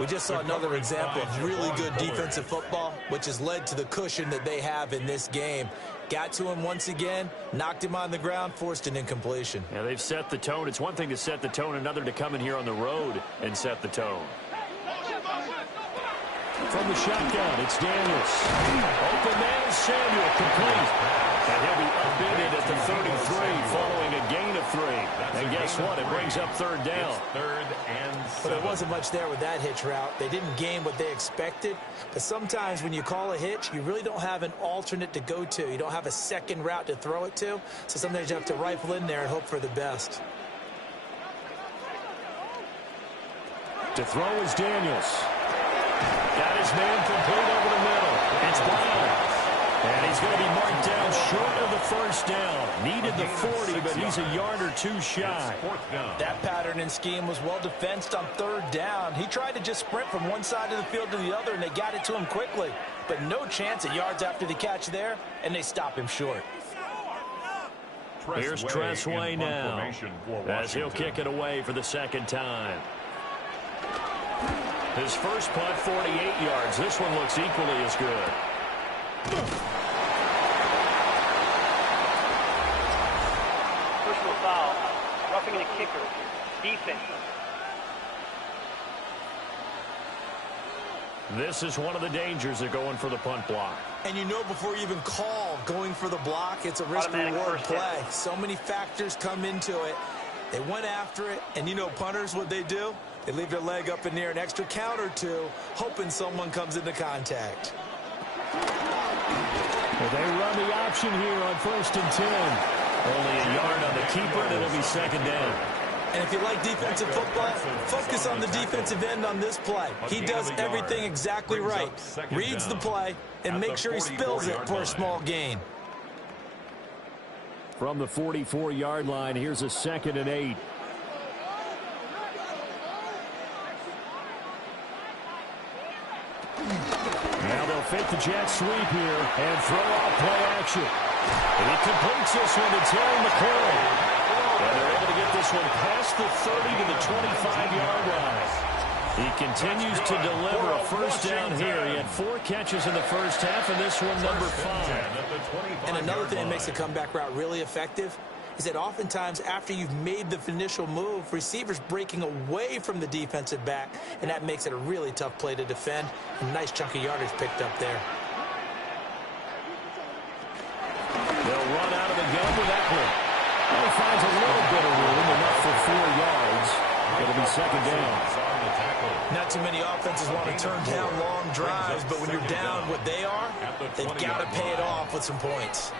We just saw another example of really good defensive football, which has led to the cushion that they have in this game. Got to him once again, knocked him on the ground, forced an incompletion. Yeah, they've set the tone. It's one thing to set the tone, another to come in here on the road and set the tone. From the shotgun, it's Daniels. Open man, Samuel, complete. And he'll be upended at the 33 following a gain of 3. And guess what? It brings up third down. Third and 7. But there wasn't much there with that hitch route. They didn't gain what they expected. But sometimes when you call a hitch, you really don't have an alternate to go to. You don't have a second route to throw it to. So sometimes you have to rifle in there and hope for the best. To throw is Daniels. Got his man complete over the middle. It's Brown. And he's going to be marked down short of the first down. Needed the 40, but he's a yard or two shy. That pattern and scheme was well defensed on third down. He tried to just sprint from one side of the field to the other, and they got it to him quickly. But no chance at yards after the catch there, and they stop him short. Here's Tressway now as he'll kick it away for the second time. His first punt, 48 yards. This one looks equally as good. Personal foul. Roughing the kicker. Defense. This is one of the dangers of going for the punt block. And you know before you even call going for the block, it's a risk-reward play. So many factors come into it. They went after it, and you know punters, what they do? They leave their leg up in the air an extra count or two, hoping someone comes into contact. Well, they run the option here on 1st and 10. Only a yard on the keeper, and it'll be second down. And if you like defensive football, focus on the defensive end on this play. He does everything exactly right. Reads the play and makes sure he spills it for a small gain. From the 44-yard line, here's a 2nd and 8. Now they'll fake the jet sweep here and throw out play action. And he completes this one to Terry McLaurin. And they're able to get this one past the 30 to the 25-yard line. He continues to deliver a first down here. He had 4 catches in the first half, and this one number 5. And another thing that makes the comeback route really effective is that oftentimes after you've made the initial move, receivers breaking away from the defensive back, and that makes it a really tough play to defend. A nice chunk of yardage picked up there. They'll run out of the gun with Eckler. Well, he finds a little bit of room, enough for 4 yards. It'll be second down. Not too many offenses want to turn down long drives, but when you're down what they are, they've got to pay it off with some points.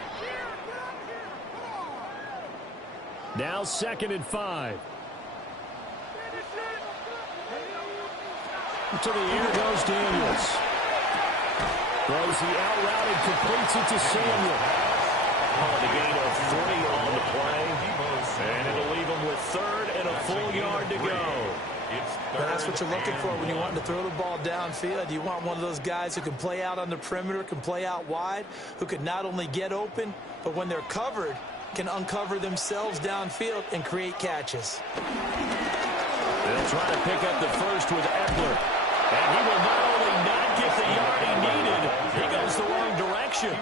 Now 2nd and 5. To the air goes Daniels. Throws the out route and completes it to Samuel. The gain of 3 on the play. And it'll leave him with 3rd and a full yard to go. That's what you're looking for when you want to throw the ball downfield. You want one of those guys who can play out on the perimeter, can play out wide, who can not only get open, but when they're covered, can uncover themselves downfield and create catches. They'll try to pick up the first with Eckler. And he will not only not get the yard he needed, he goes the wrong direction.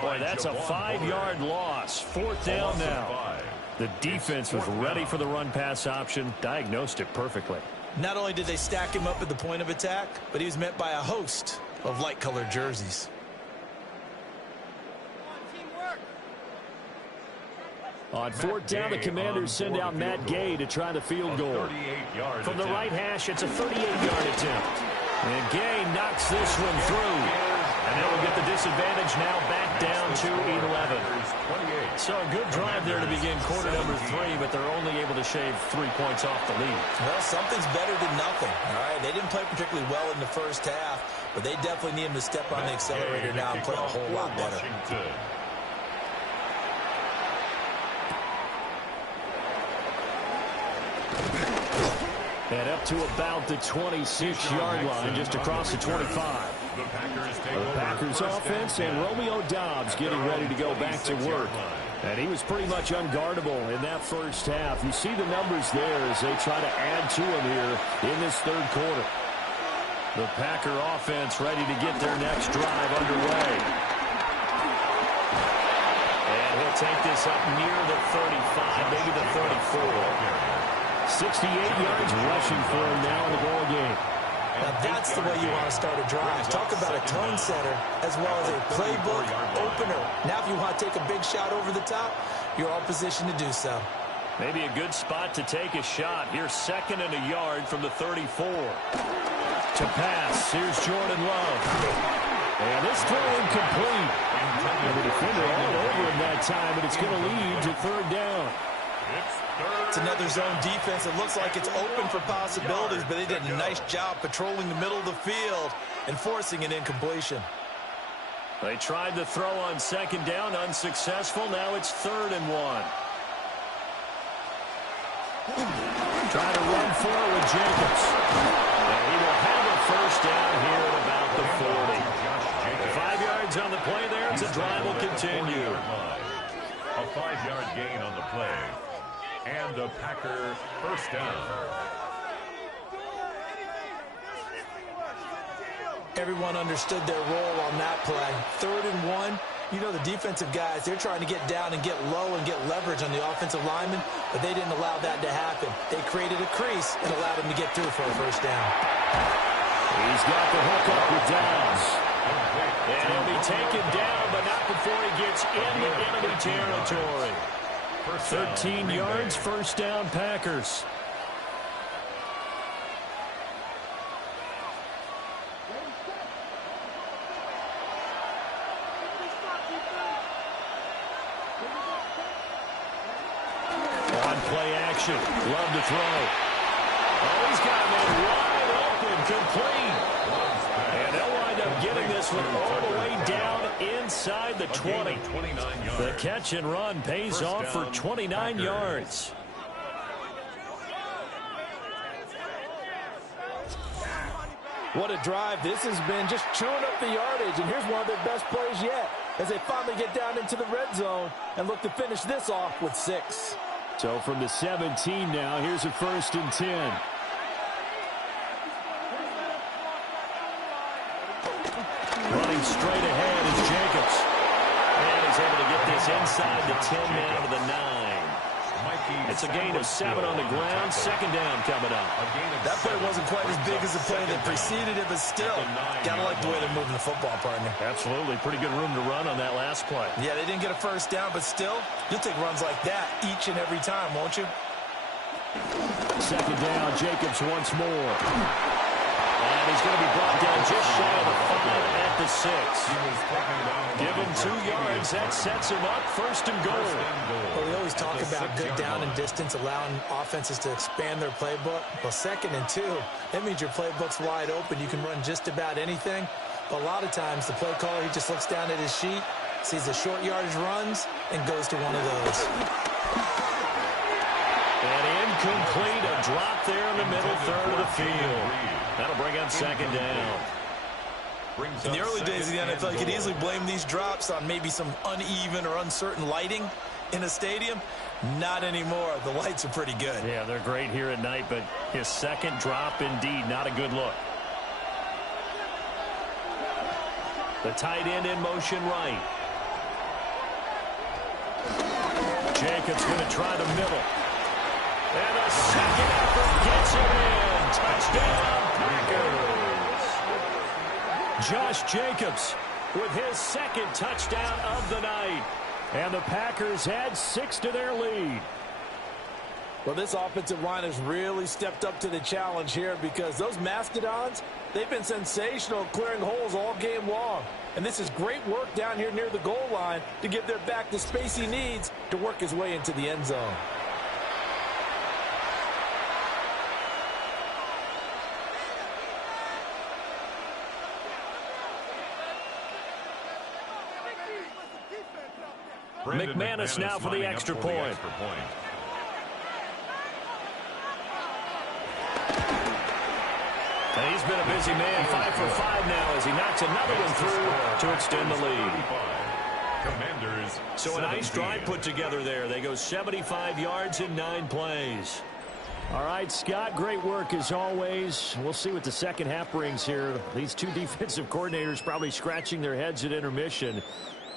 Boy, that's a 5-yard loss. 4th down now. The defense was ready for the run-pass option, diagnosed it perfectly. Not only did they stack him up at the point of attack, but he was met by a host of light-colored jerseys. On 4th down, the Commanders send out Matt Gay to try the field goal. From the right hash, it's a 38-yard attempt. And Gay knocks this one through. And they will get the disadvantage now back down to 11. So a good drive there to begin quarter number 3, but they're only able to shave 3 points off the lead. Well, something's better than nothing. All right, they didn't play particularly well in the first half, but they definitely need him to step on the accelerator now and play a whole lot better. And up to about the 26-yard line, just across the 25. The Packers offense and Romeo Doubs getting ready to go back to work. And he was pretty much unguardable in that first half. You see the numbers there as they try to add to him here in this 3rd quarter. The Packer offense ready to get their next drive underway. And he'll take this up near the 35, maybe the 34. 68 yards rushing for him now in the ball game. Now that's the way you want to start a drive. Talk about a tone setter as well as a playbook opener. Now if you want to take a big shot over the top, you're all positioned to do so. Maybe a good spot to take a shot. Here's 2nd and a yard from the 34. To pass, here's Jordan Love. And this throw incomplete. And the defender all over him that time, but it's going to lead to 3rd down. It's another zone defense. It looks like it's open for possibilities, but they did a nice job patrolling the middle of the field and forcing an incompletion. They tried the throw on 2nd down, unsuccessful. Now it's 3rd and 1. Trying to run for it with Jacobs. And he will have a 1st down here at about the 40. 5 yards on the play there. The drive will continue. A 5-yard gain on the play. And a Packer 1st down. Everyone understood their role on that play. 3rd and 1. You know the defensive guys, they're trying to get down and get low and get leverage on the offensive lineman, but they didn't allow that to happen. They created a crease and allowed him to get through for a 1st down. He's got the hook up with Downs. And he'll be taken down, but not before he gets into enemy territory. 13 yards, 1st down, Packers. On play action, Love to throw. Oh, he's got him wide open, complete. And they'll wind up getting this one all the way down inside the 20. The catch and run pays off for 29 yards. What a drive this has been, just chewing up the yardage. And here's one of their best plays yet as they finally get down into the red zone and look to finish this off with 6. So from the 17 now, here's a 1st and 10. Running straight ahead is Jacobs. And he's able to get this inside the 10 now to the 9. It's a gain of 7 on the ground. 2nd down coming up. That play wasn't quite as big as the play that preceded it, but still, gotta like the way they're moving the football, partner. Absolutely. Pretty good room to run on that last play. Yeah, they didn't get a 1st down, but still, you'll take runs like that each and every time, won't you? Second down, Jacobs once more. And he's going to be brought down just shy of the 5 at the 6. Give him 2 yards. That sets him up. First and goal. Well, we always talk about good down and distance, allowing offenses to expand their playbook. Well, 2nd and 2, that means your playbook's wide open. You can run just about anything. But a lot of times, the play caller, he just looks down at his sheet, sees the short yardage runs, and goes to one of those. And incomplete, a drop there in the middle third of the field. That'll bring up 2nd down. In the early days of the NFL, you could easily blame these drops on maybe some uneven or uncertain lighting in a stadium. Not anymore. The lights are pretty good. Yeah, they're great here at night, but his second drop, indeed, not a good look. The tight end in motion right. Jacobs going to try the middle. And a second effort gets it in. Touchdown, Packers. Josh Jacobs with his second touchdown of the night. And the Packers add 6 to their lead. Well, this offensive line has really stepped up to the challenge here because those Mastodons, they've been sensational clearing holes all game long. And this is great work down here near the goal line to give their back the space he needs to work his way into the end zone. McManus now for the extra point. And he's been a busy man, 5 for 5 now as he knocks another one through to extend the lead. So a nice drive put together there. They go 75 yards in 9 plays. All right, Scott, great work as always. We'll see what the second half brings here. These 2 defensive coordinators probably scratching their heads at intermission.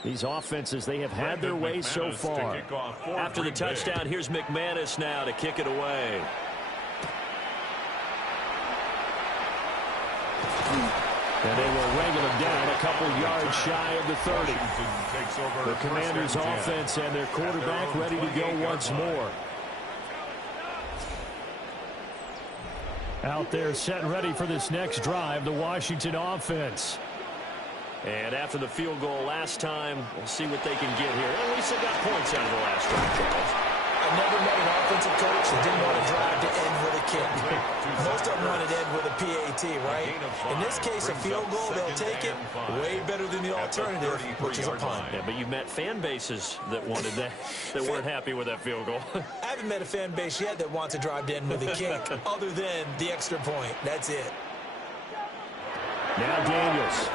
These offenses, they have had their way so far. After the touchdown, here's McManus now to kick it away. And they will wrangle him down a couple yards shy of the 30. The Commanders' offense and their quarterback ready to go once more. Out there set and ready for this next drive, the Washington offense. And after the field goal last time, we'll see what they can get here. At least they got points out of the last drive, Charles. I've never met an offensive coach that didn't want to drive to end with a kick. Most of them want to end with a PAT, right? In this case, a field goal, they'll take it. Way better than the alternative, which is a punt. Yeah, but you've met fan bases that wanted that, that weren't happy with that field goal. I haven't met a fan base yet that wants to drive to end with a kick, other than the extra point. That's it. Now Daniels.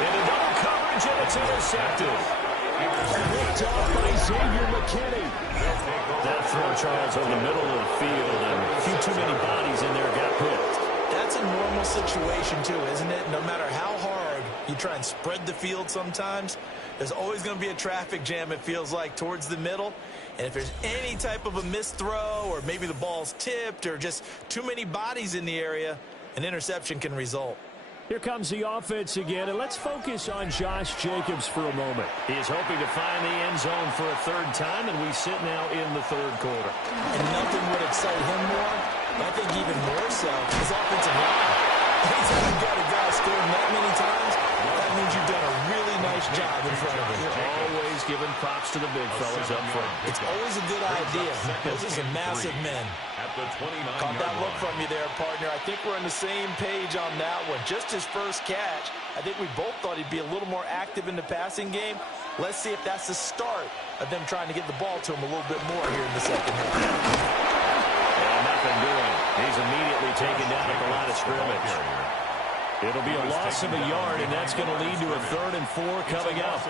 Into double coverage, and it's intercepted. Picked off by Xavier McKinney. That throw, Charles, over the middle of the field, and a few too many bodies in there got picked. That's a normal situation, too, isn't it? No matter how hard you try and spread the field sometimes, there's always going to be a traffic jam, it feels like, towards the middle. And if there's any type of a missed throw, or maybe the ball's tipped, or just too many bodies in the area, an interception can result. Here comes the offense again, and let's focus on Josh Jacobs for a moment. He is hoping to find the end zone for a 3rd time, and we sit now in the 3rd quarter. And nothing would excite him more, but I think even more so, his offensive line. Anytime you've got a guy scoring that many times, that means you've done a really nice job in front of him. You're always giving props to the big fellas up front. It's always a good idea. Those are some massive men. Caught that look from you there, partner. I think we're on the same page on that one. Just his first catch, I think we both thought he'd be a little more active in the passing game. Let's see if that's the start of them trying to get the ball to him a little bit more here in the second half. And nothing doing. He's immediately taken down at the line of scrimmage. It'll be a loss of a yard, and that's going to lead to a 3rd and 4 coming up.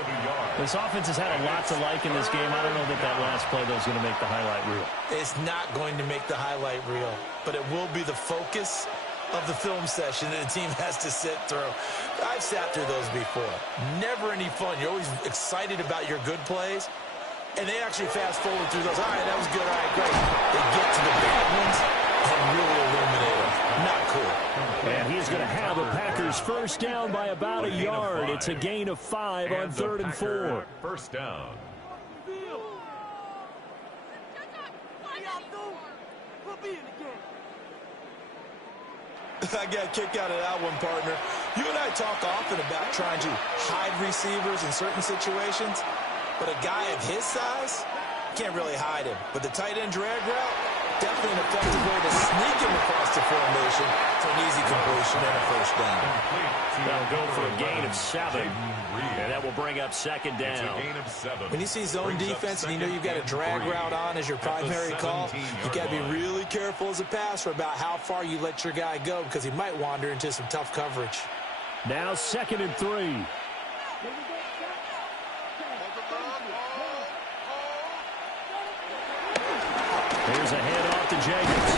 This offense has had a lot to like in this game. I don't know that that last play, though, is going to make the highlight reel. It's not going to make the highlight reel, but it will be the focus of the film session that the team has to sit through. I've sat through those before. Never any fun. You're always excited about your good plays, and they actually fast forward through those. All right, that was good. All right, great. They get to the bad ones and really illuminate them. Not cool. And he's going to have a Packers first down by about a yard. It's a gain of 5 on 3rd and 4. First down. I got a kick out of that one, partner. You and I talk often about trying to hide receivers in certain situations, but a guy of his size can't really hide him. But the tight end drag route, definitely an effective way to sneak him across the formation for an easy completion and a first down. They'll go for a gain of 7, and that will bring up second down. When you see zone defense and you know you've got a drag route on as your primary call, you got to be really careful as a passer about how far you let your guy go because he might wander into some tough coverage. Now 2nd and 3. Here's a handoff to Jenkins.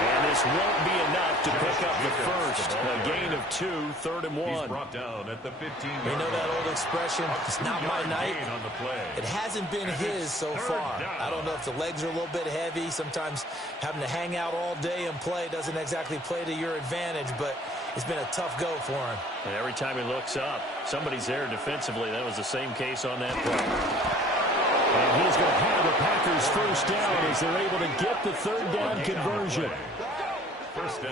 And this won't be enough to pick up the first. A gain of 2, 3rd and 1. He's brought down at the 15-yard You know that old expression, it's not my night. on the play. It hasn't been his so far. I don't know if the legs are a little bit heavy. Sometimes having to hang out all day and play doesn't exactly play to your advantage, but it's been a tough go for him. And every time he looks up, somebody's there defensively. That was the same case on that play. And he's going to have the Packers first down as they're able to get the 3rd down conversion.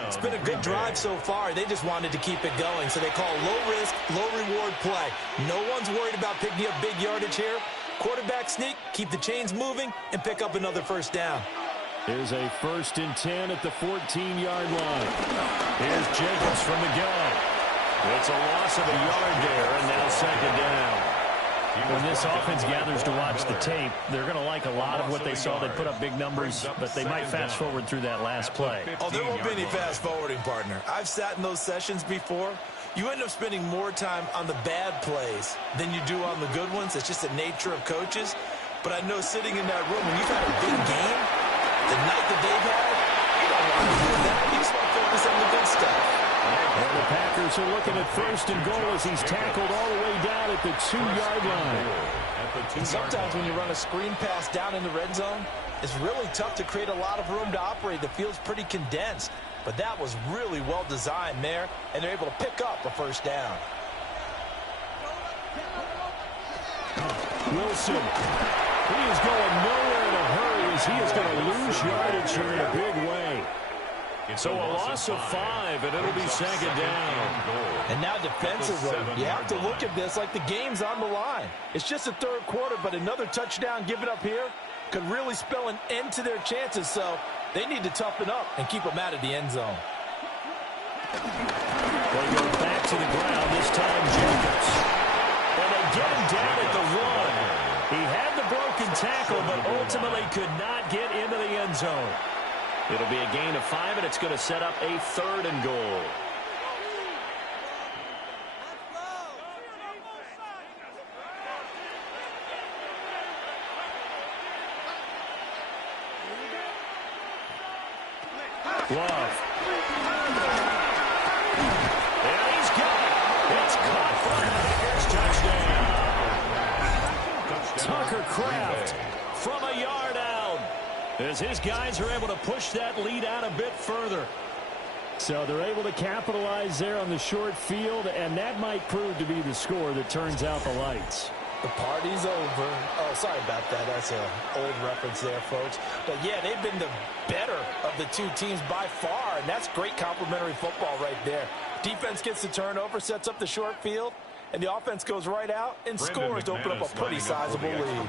It's been a good drive so far. They just wanted to keep it going, so they call low-risk, low-reward play. No one's worried about picking up big yardage here. Quarterback sneak, keep the chains moving, and pick up another first down. Here's a 1st and 10 at the 14-yard line. Here's Jacobs from the gun. It's a loss of a yard there, and now second down. When this offense gathers to watch the tape, they're going to like a lot of what they saw. They put up big numbers, but they might fast forward through that last play. Oh, there won't be any fast forwarding, partner. I've sat in those sessions before. You end up spending more time on the bad plays than you do on the good ones. It's just the nature of coaches. But I know sitting in that room, when you've had a big game, the night that they've had, you don't want to do that. You just want to focus on the good stuff. And the Packers are looking at 1st and goal as he's tackled all the way down at the 2-yard line. And sometimes when you run a screen pass down in the red zone, it's really tough to create a lot of room to operate. The field's pretty condensed. But that was really well designed there, and they're able to pick up a first down. Wilson. He is going nowhere in a hurry as he is going to lose yardage here in a big way. So a loss of 5, and it'll be second down. And now defensively, you have to look at this like the game's on the line. It's just the 3rd quarter, but another touchdown given up here could really spell an end to their chances. So they need to toughen up and keep them out of the end zone. Going to go back to the ground, this time Jacobs. And they get him down at the 1. He had the broken tackle, but ultimately could not get into the end zone. It'll be a gain of 5, and it's going to set up a 3rd and goal. Love. And he's got it. It's caught for the Packers touchdown. Tucker Kraft from a yard out, as his guys are able to push that lead out a bit further. So they're able to capitalize there on the short field, and that might prove to be the score that turns out the lights. The party's over. Oh, sorry about that. That's an old reference there, folks. But, yeah, they've been the better of the two teams by far, and that's great complimentary football right there. Defense gets the turnover, sets up the short field, and the offense goes right out and scores to open up a pretty sizable lead.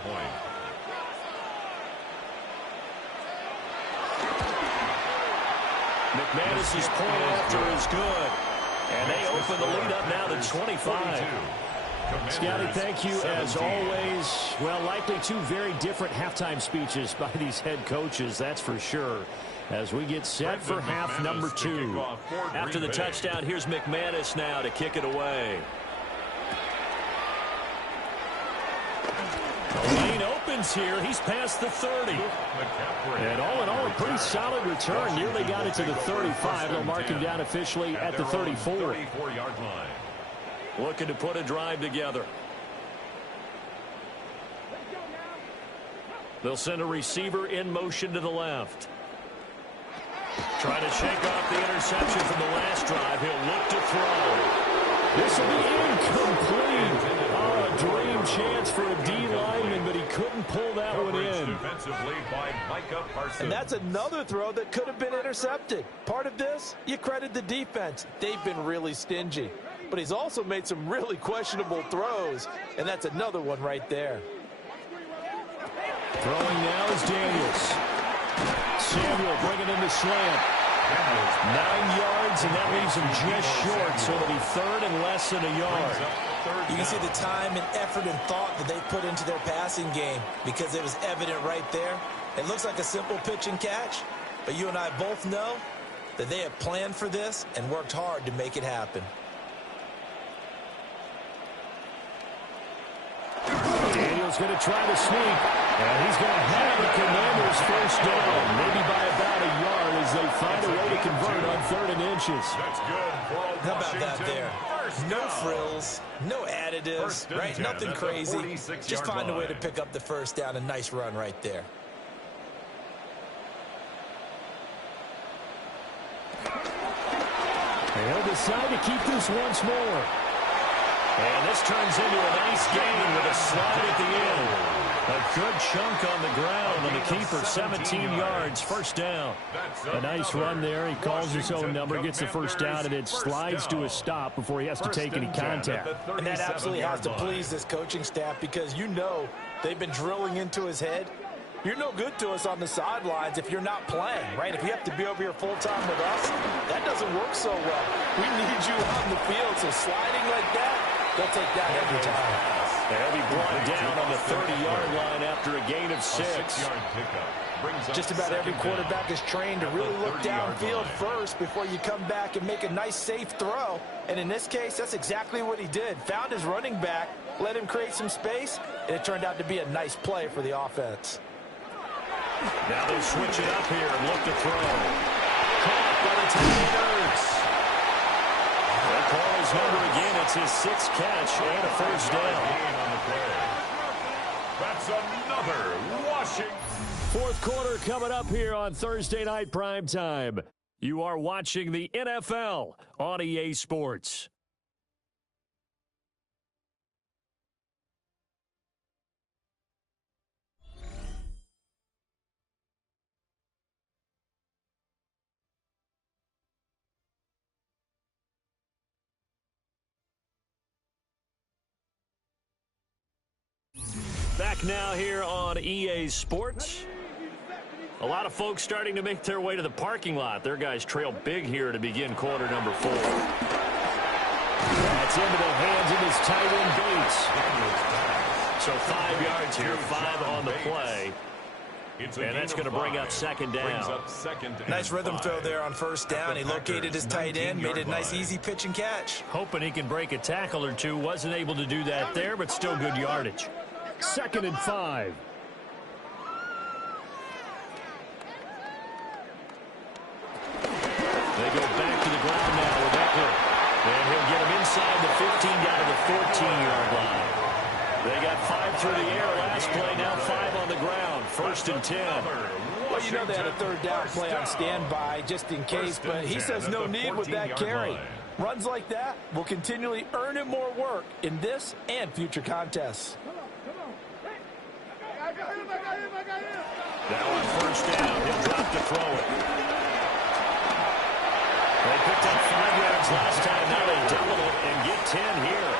McManus's point after is good. And they open the lead up now to 25. Scotty, thank you as always. Well, likely two very different halftime speeches by these head coaches, that's for sure, as we get set for half number 2. After the touchdown, here's McManus now to kick it away. The lane opens here. He's past the 30. And all in all, a pretty solid return. Nearly got it to the 35. They'll mark him down officially at the 34. 34-yard line. Looking to put a drive together. They'll send a receiver in motion to the left. Trying to shake off the interception from the last drive. He'll look to throw. This will be incomplete. Oh, a dream chance for a D lineman, but he couldn't pull that one in. And that's another throw that could have been intercepted. Part of this, you credit the defense. They've been really stingy. But he's also made some really questionable throws, and that's another one right there. Throwing now is Daniels. Samuel bringing in the slant. 9 yards, and that leaves him just short, so it'll be third and less than a yard. You can see the time and effort and thought that they put into their passing game because it was evident right there. It looks like a simple pitch and catch, but you and I both know that they have planned for this and worked hard to make it happen. Daniels going to try to sneak, and he's going to have the Commanders first down, maybe by about a yard as they find a way to convert on 3rd and inches. That's good for How about that there? No frills, no additives, right? Nothing crazy. Just find a way to pick up the first down. A nice run right there. They'll decide to keep this once more. And this turns into a nice gain with a slide at the end. A good chunk on the ground on the keeper, 17 yards, first down. A nice run there. He calls his own number, gets the first down, and it slides to a stop before he has to take any contact. And that absolutely has to please this coaching staff because you know they've been drilling into his head. You're no good to us on the sidelines if you're not playing, right? If you have to be over here full-time with us, that doesn't work so well. We need you on the field, so sliding like that, they'll take that every time. They'll be brought down on the 30-yard line after a gain of 6. Just about every quarterback is trained to really look downfield first before you come back and make a nice, safe throw. And in this case, that's exactly what he did. Found his running back, let him create some space, and it turned out to be a nice play for the offense. Now they switch it up here and look to throw. Caught by the Tigers. They'll call his number again. It's his 6th catch and a first down. That's another Washington. 4th quarter coming up here on Thursday Night Primetime. You are watching the NFL on EA Sports. Back now here on EA Sports. A lot of folks starting to make their way to the parking lot. Their guys trail big here to begin quarter number 4. That's into the hands of his tight end Bates. So 5 yards here, 5 on the play. And that's going to bring up second down. Nice rhythm throw there on first down. He located his tight end, made it a nice easy pitch and catch. Hoping he can break a tackle or two. Wasn't able to do that there, but still good yardage. 2nd and 5. They go back to the ground now with Eckler. And he'll get him inside the 15 down to the 14-yard line. They got 5 through the air last play, now 5 on the ground. 1st and 10. Well, you know they had a 3rd down play on standby just in case, but he says no need with that carry. Runs like that will continually earn him more work in this and future contests. Now on 1st down, he'll drop to throw it. They picked up 5 yards last time. Now they double it and get 10 here.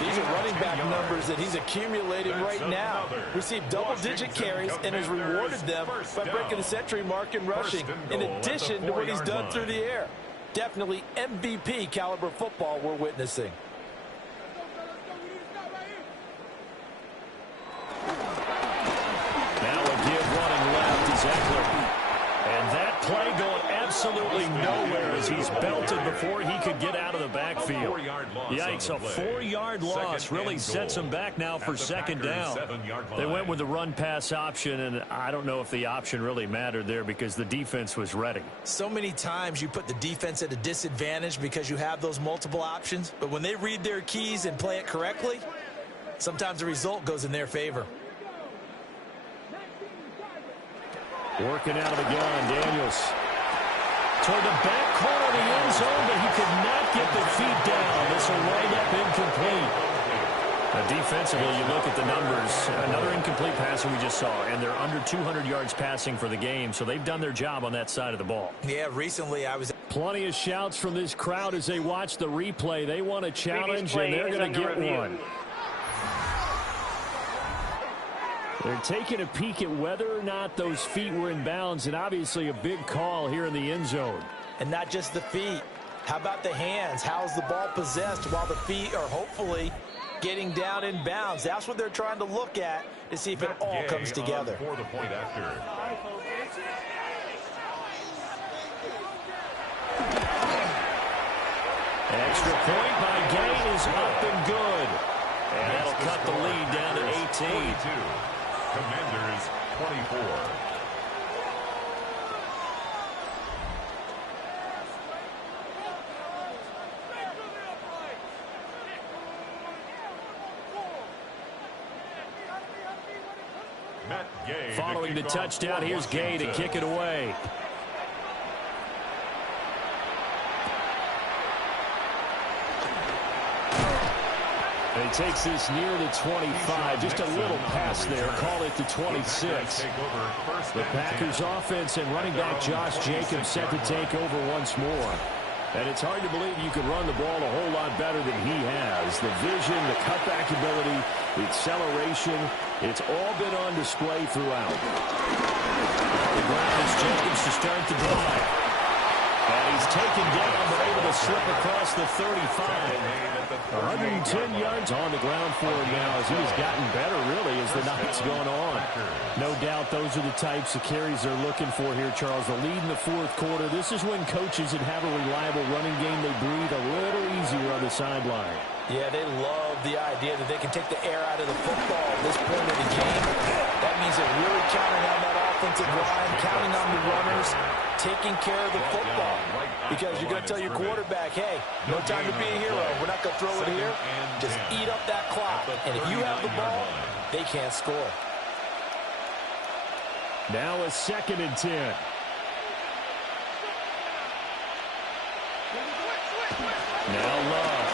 These are running back numbers that he's accumulating right now. Received double-digit carries and has rewarded them by breaking the century mark in rushing, in addition to what he's done through the air. Definitely MVP caliber football we're witnessing. Now a give running left is Eckler. And that play going absolutely nowhere as he's belted before he could get out of the backfield. Yikes, a 4-yard loss really sets him back now for second down. They went with the run-pass option, and I don't know if the option really mattered there because the defense was ready. So many times you put the defense at a disadvantage because you have those multiple options, but when they read their keys and play it correctly, sometimes the result goes in their favor. Working out of the gun, Daniels. Toward the back corner of the end zone, but he could not get the feet down. This will lay Defensively, you look at the numbers. Another incomplete passer we just saw, and they're under 200 yards passing for the game, so they've done their job on that side of the ball. Yeah, recently I was... Plenty of shouts from this crowd as they watch the replay. They want a challenge, and they're going to get one. They're taking a peek at whether or not those feet were in bounds, and obviously a big call here in the end zone. And not just the feet. How about the hands? How's the ball possessed while the feet are hopefully getting down in bounds? That's what they're trying to look at to see if it all comes together. For the point after. An extra point by Gay is up and good. And that'll cut the lead down to 18. 42. Commanders 24. Following the touchdown, here's Gay to kick it away. And he takes this near the 25. Just a little pass there. Call it the 26. The Packers offense and running back Josh Jacobs set to take over once more. And it's hard to believe you could run the ball a whole lot better than he has. The vision, the cutback ability, the acceleration, it's all been on display throughout. The ground is Jacobs to start the drive. And he's taken down but able to slip across the 35. 110 yards on the ground for him now as he's gotten better, really, as the night's gone on. No doubt those are the types of carries they're looking for here, Charles. The lead in the fourth quarter. This is when coaches that have a reliable running game, they breathe a little easier on the sideline. Yeah, they love the idea that they can take the air out of the football at this point of the game. That means they're really counting on that offensive line, counting on the runners, taking care of the football. Because you're going to tell your quarterback, hey, no time to be a hero. We're not going to throw it here. Just eat up that clock. And if you have the ball, they can't score. Now a 2nd and 10. Now Love.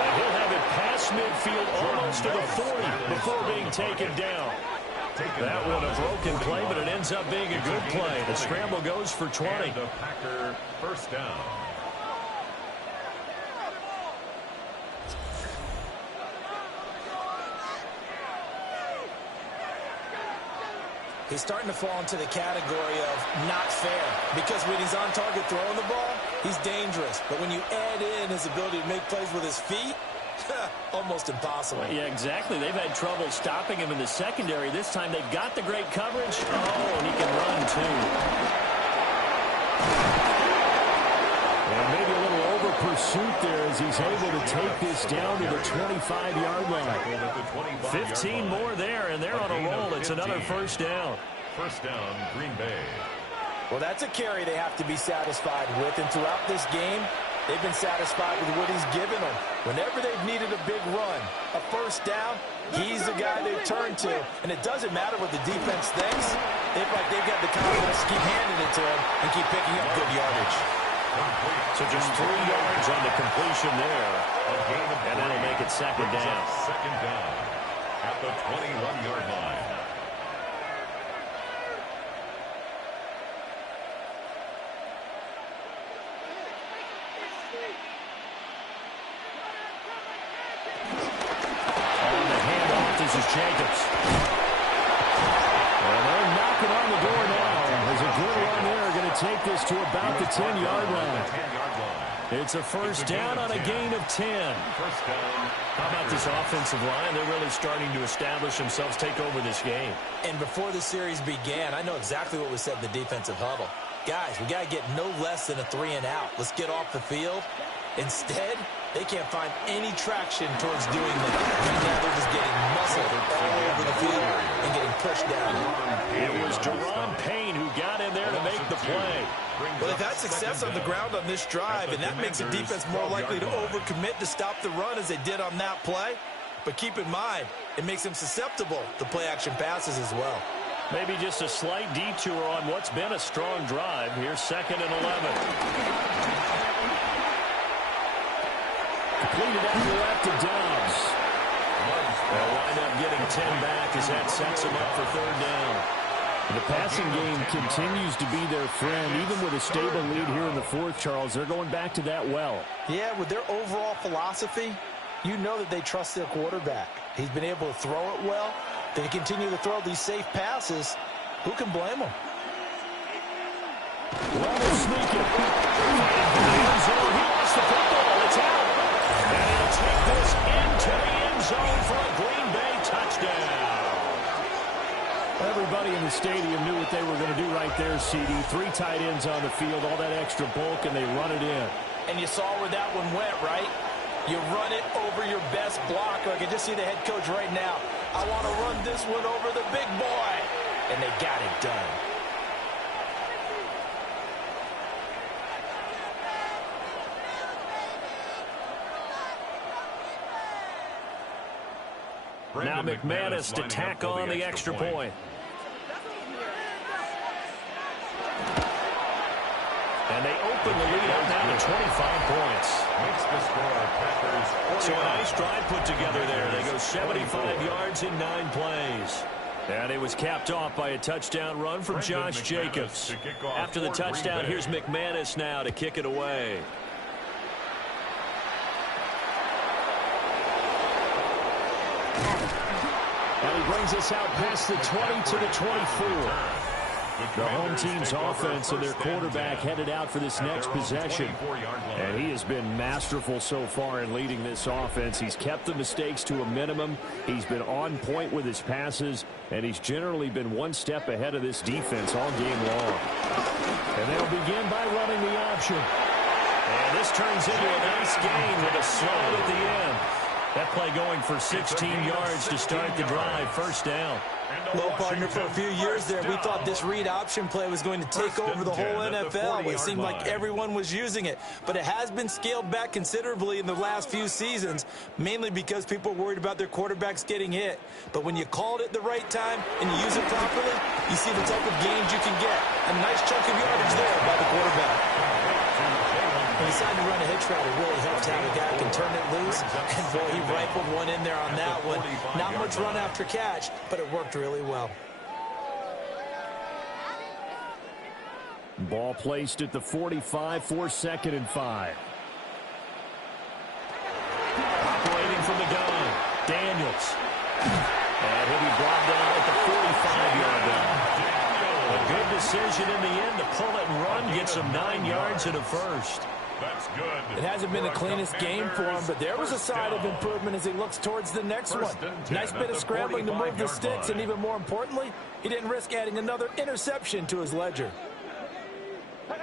And he'll have it past midfield almost to the 40 before being taken down. That one a broken play, but it ends up being a good play. The scramble goes for 20. The Packer first down. He's starting to fall into the category of not fair, because when he's on target throwing the ball, he's dangerous. But when you add in his ability to make plays with his feet, almost impossible. Yeah, exactly. They've had trouble stopping him in the secondary. This time they've got the great coverage. Oh, and he can run, too. And maybe a little over-pursuit there as he's able to take this down to the 25-yard line. 15 more there, and they're on a roll. It's another first down. First down, Green Bay. Well, that's a carry they have to be satisfied with, and throughout this game, they've been satisfied with what he's given them. Whenever they've needed a big run, a first down, he's the guy they've turned to. And it doesn't matter what the defense thinks. They've got the confidence to keep handing it to him and keep picking up good yardage. So just 3 yards on the completion there. And that'll make it second down. Second down at the 21-yard line. This is Jacobs. And they're knocking on the door now. There's a good run there. Going to take this to about the 10-yard line. It's a first down on a gain of 10. How about this offensive line? They're really starting to establish themselves, take over this game. And before the series began, I know exactly what was said in the defensive huddle. Guys, we got to get no less than a 3-and-out. Let's get off the field. Instead, they can't find any traction towards doing that. Right now, they're just getting muscled all over the field and getting pushed down. It was Deron Payne who got in there to make the play. Well, they've had success on the ground on this drive, and that makes the defense more likely to overcommit to stop the run as they did on that play. But keep in mind, it makes them susceptible to play-action passes as well. Maybe just a slight detour on what's been a strong drive. Here's 2nd and 11. Completed out to the left to Dobbs. They'll wind up getting 10 back as that sets them up for 3rd down. The passing game continues to be their friend. Even with a stable lead here in the 4th, Charles, they're going back to that well. Yeah, with their overall philosophy, you know that they trust their quarterback. He's been able to throw it well. They continue to throw these safe passes. Who can blame them? Level sneaking. He lost the football. It's out. And he'll take this into the end zone for a Green Bay touchdown. Everybody in the stadium knew what they were going to do right there, CD. 3 tight ends on the field, all that extra bulk, and they run it in. And you saw where that one went, right? You run it over your best blocker. I can just see the head coach right now. I want to run this one over the big boy. And they got it done. Now McManus to tack on the extra point. And they open the lead up now to 25 points. Makes the score Packers. So a nice drive put together there. They go 75 yards in 9 plays. And it was capped off by a touchdown run from Josh Jacobs. After the touchdown, here's McManus now to kick it away. And he brings us out past the 20 to the 24. The home team's offense and their quarterback headed out for this next possession. And he has been masterful so far in leading this offense. He's kept the mistakes to a minimum. He's been on point with his passes. And he's generally been one step ahead of this defense all game long. And they'll begin by running the option. And this turns into a nice gain with a slide at the end. That play going for 16 yards to start the drive. 1st down. Well, partner, for a few years there, we thought this read option play was going to take over the whole NFL. It seemed like everyone was using it. But it has been scaled back considerably in the last few seasons, mainly because people are worried about their quarterbacks getting hit. But when you call it at the right time and you use it properly, you see the type of gains you can get. A nice chunk of yardage there by the quarterback. When he decided to run a hitch route, it really helps how the guy can turn it loose. And, boy, he rifled one in there on that one. Not much run after catch, but it worked really well. Ball placed at the 45 for 2nd and 5. Operating from the gun, Daniels. And he'll be brought down at the 45-yard line. A good decision in the end to pull it and run, gets him 9 yards and a 1st. That's good. It hasn't been the cleanest game for him, but there was a sign of improvement as he looks towards the next one. Nice bit of scrambling to move the sticks, and even more importantly, he didn't risk adding another interception to his ledger. They'll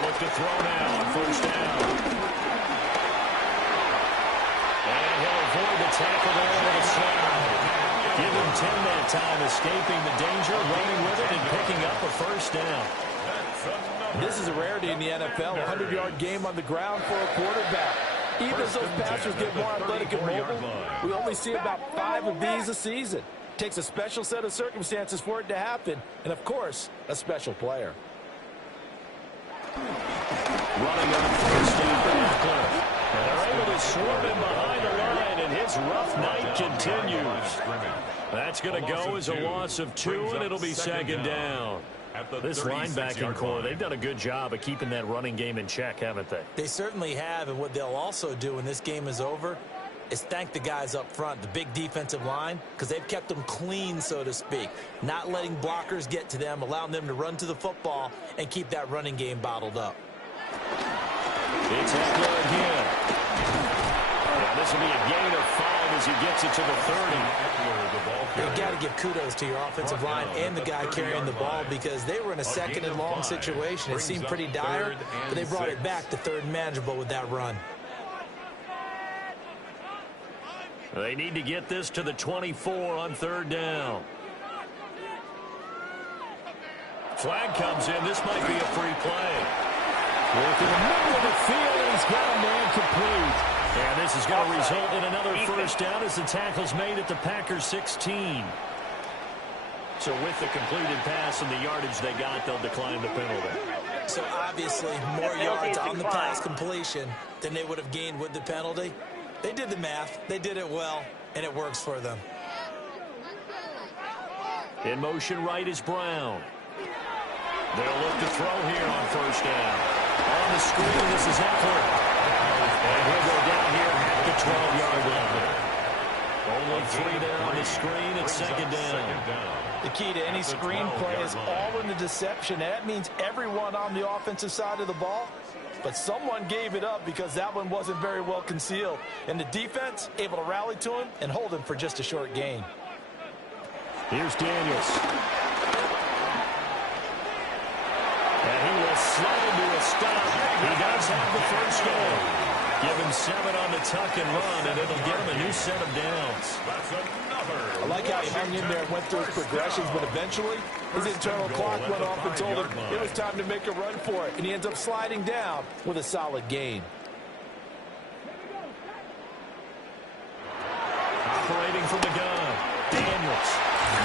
look to throw now on 1st down. And he'll avoid the tackle there with a slide. Give him 10 that time, escaping the danger, running with it, and picking up a 1st down. This is a rarity in the NFL, a 100-yard game on the ground for a quarterback. Even as those passers get more athletic and mobile, we only see about 5 of these a season. Takes a special set of circumstances for it to happen, and, of course, a special player. Running on 1st down, and they're able to swarm him behind the line, and his rough night continues. That's going to go as a loss of 2, and it'll be 2nd down. This linebacking core, they've done a good job of keeping that running game in check, haven't they? They certainly have, and what they'll also do when this game is over is thank the guys up front, the big defensive line, because they've kept them clean, so to speak, not letting blockers get to them, allowing them to run to the football and keep that running game bottled up. It's Eckler again. Yeah, this will be a gain of 5 as he gets it to the 30. You've got to give kudos to your offensive line and the guy carrying the ball because they were in a 2nd and long situation. It seemed pretty dire, but they brought it back to 3rd and manageable with that run. They need to get this to the 24 on 3rd down. Flag comes in. This might be a free play. Working the middle of the field, and he's got a man complete. And this is going to result in another 1st down as the tackle's made at the Packers 16. So with the completed pass and the yardage they got, they'll decline the penalty. So obviously more yards on the pass completion than they would have gained with the penalty. They did the math. They did it well, and it works for them. In motion right is Brown. They'll look to throw here on first down. On the screen, this is Eckler. And he'll go down here at the 12-yard line. Only 3 there on the screen. It's second down. The key to any screen play is all in the deception. That means everyone on the offensive side of the ball, but someone gave it up because that one wasn't very well concealed. And the defense able to rally to him and hold him for just a short gain. Here's Daniels. And he will slide to a stop. He does have the first down. Give him 7 on the tuck and run, and it'll get him a new set of downs. I like how he hung in there and went through his progressions, but eventually his internal clock went off and told him it was time to make a run for it, and he ends up sliding down with a solid gain. Operating from the gun, Daniels.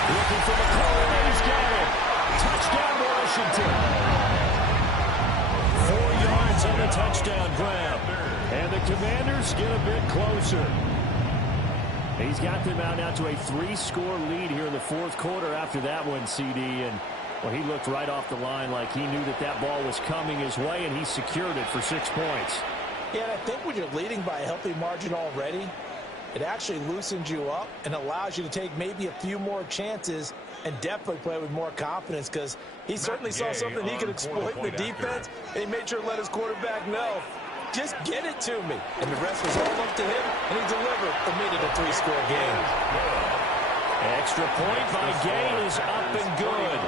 Looking for the corner, and he's got it. Touchdown, Washington. 4 yards on the touchdown grab. And the Commanders get a bit closer. He's got them out now to a 3-score lead here in the fourth quarter after that one, CD. And, well, he looked right off the line like he knew that that ball was coming his way, and he secured it for 6 points. Yeah, and I think when you're leading by a healthy margin already, it actually loosens you up and allows you to take maybe a few more chances and definitely play with more confidence, because he certainly saw something he could exploit in the defense, and he made sure to let his quarterback know, just get it to me. And the rest was all up to him, and he delivered and made it a 3-score game. Extra point by Gay is up and good.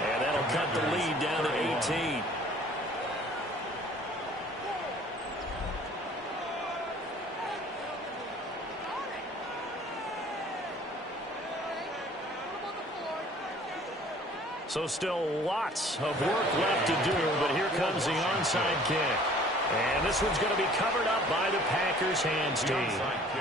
And that'll cut the lead down to 18. So still lots of work left to do, but here comes the onside kick. And this one's going to be covered up by the Packers hands team.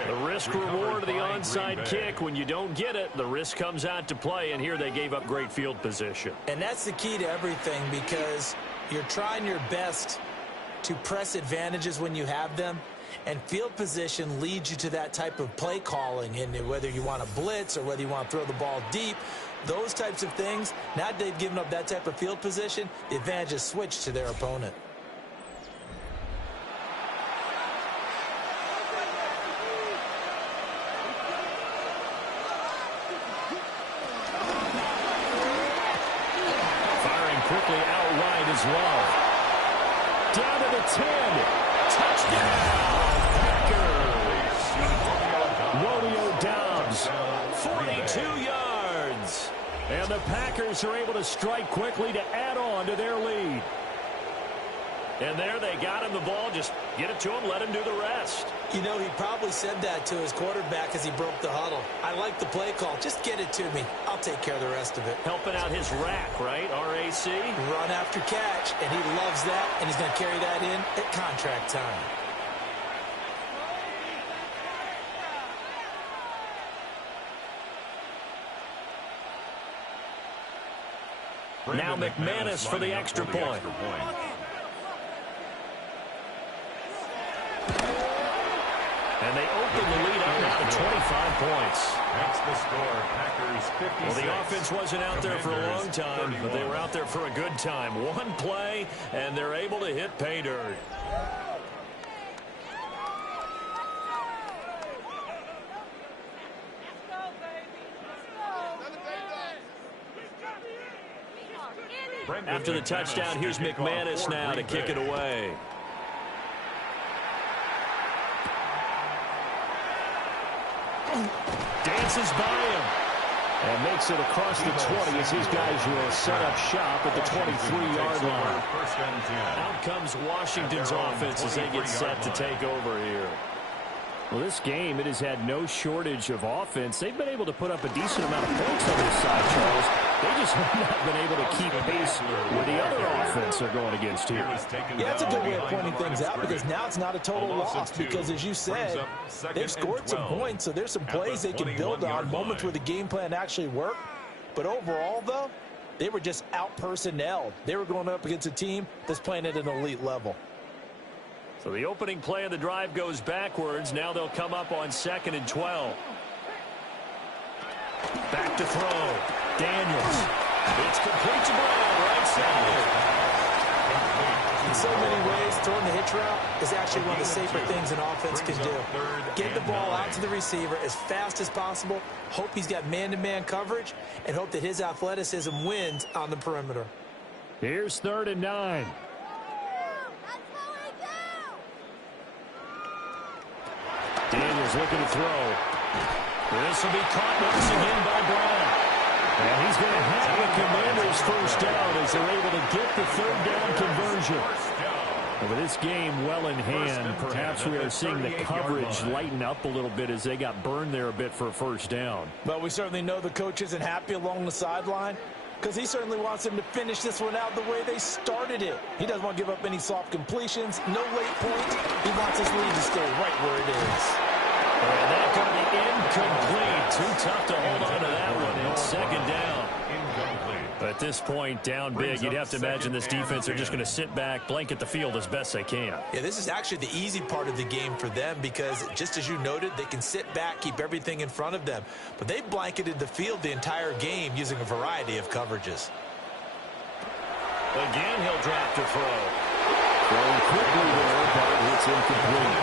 The risk reward of the onside kick, when you don't get it, the risk comes out to play, and here they gave up great field position. And that's the key to everything, because you're trying your best to press advantages when you have them, and field position leads you to that type of play calling, and whether you want to blitz or whether you want to throw the ball deep, those types of things, now that they've given up that type of field position, the advantage is switched to their opponent. Quickly out wide as well. Down to the 10. Touchdown, Packers. Romeo Doubs, 42 yards. And the Packers are able to strike quickly to add on to their lead. And there they got him the ball. Just get it to him, let him do the rest. You know, he probably said that to his quarterback as he broke the huddle. I like the play call. Just get it to me. I'll take care of the rest of it. Helping out his rack, right? RAC. Run after catch, and he loves that, and he's going to carry that in at contract time. Now McManus for the extra point. And they open the lead up now to 25 points. That's the score. Packers 56. Well, the offense wasn't out there for a long time, but they were out there for a good time. One play, and they're able to hit pay dirt. After the touchdown, here's McManus now to kick it away. Dances by him. And makes it across the 20 as his guys will set up shop at the 23-yard line. Out comes Washington's offense as they get set to take over here. Well, this game, it has had no shortage of offense. They've been able to put up a decent amount of points on this side, Charles. They just have not been able to keep pace with the other offense they're going against here. Yeah, that's a good way of pointing things out, because now it's not a total loss, because as you said, they've scored some points, so there's some plays they can build on, moments where the game plan actually worked. But overall, though, they were just out-personnelled. They were going up against a team that's playing at an elite level. So the opening play of the drive goes backwards. Now they'll come up on 2nd and 12. Back to throw. Daniels. It's complete to Brown, right side. In so many ways, throwing the hitch route is actually one of the safer things an offense can do. Get the ball out to the receiver as fast as possible, hope he's got man-to-man coverage, and hope that his athleticism wins on the perimeter. Here's 3rd and 9. Daniels looking to throw. This will be caught once again by Brown. And he's going to have the Commanders first down as they're able to get the 3rd down conversion. And with this game well in hand, perhaps we are seeing the coverage lighten up a little bit as they got burned there a bit for a first down. But we certainly know the coach isn't happy along the sideline because he certainly wants them to finish this one out the way they started it. He doesn't want to give up any soft completions, no late points. He wants his lead to stay right where it is. And that going to be incomplete. Too tough to hold on to that one. It's 2nd down. At this point, down big, you'd have to imagine this defense are just going to sit back, blanket the field as best they can. Yeah, this is actually the easy part of the game for them because, just as you noted, they can sit back, keep everything in front of them. But they blanketed the field the entire game using a variety of coverages. Again, he'll drop to throw. Throwing quickly there, but it's incomplete.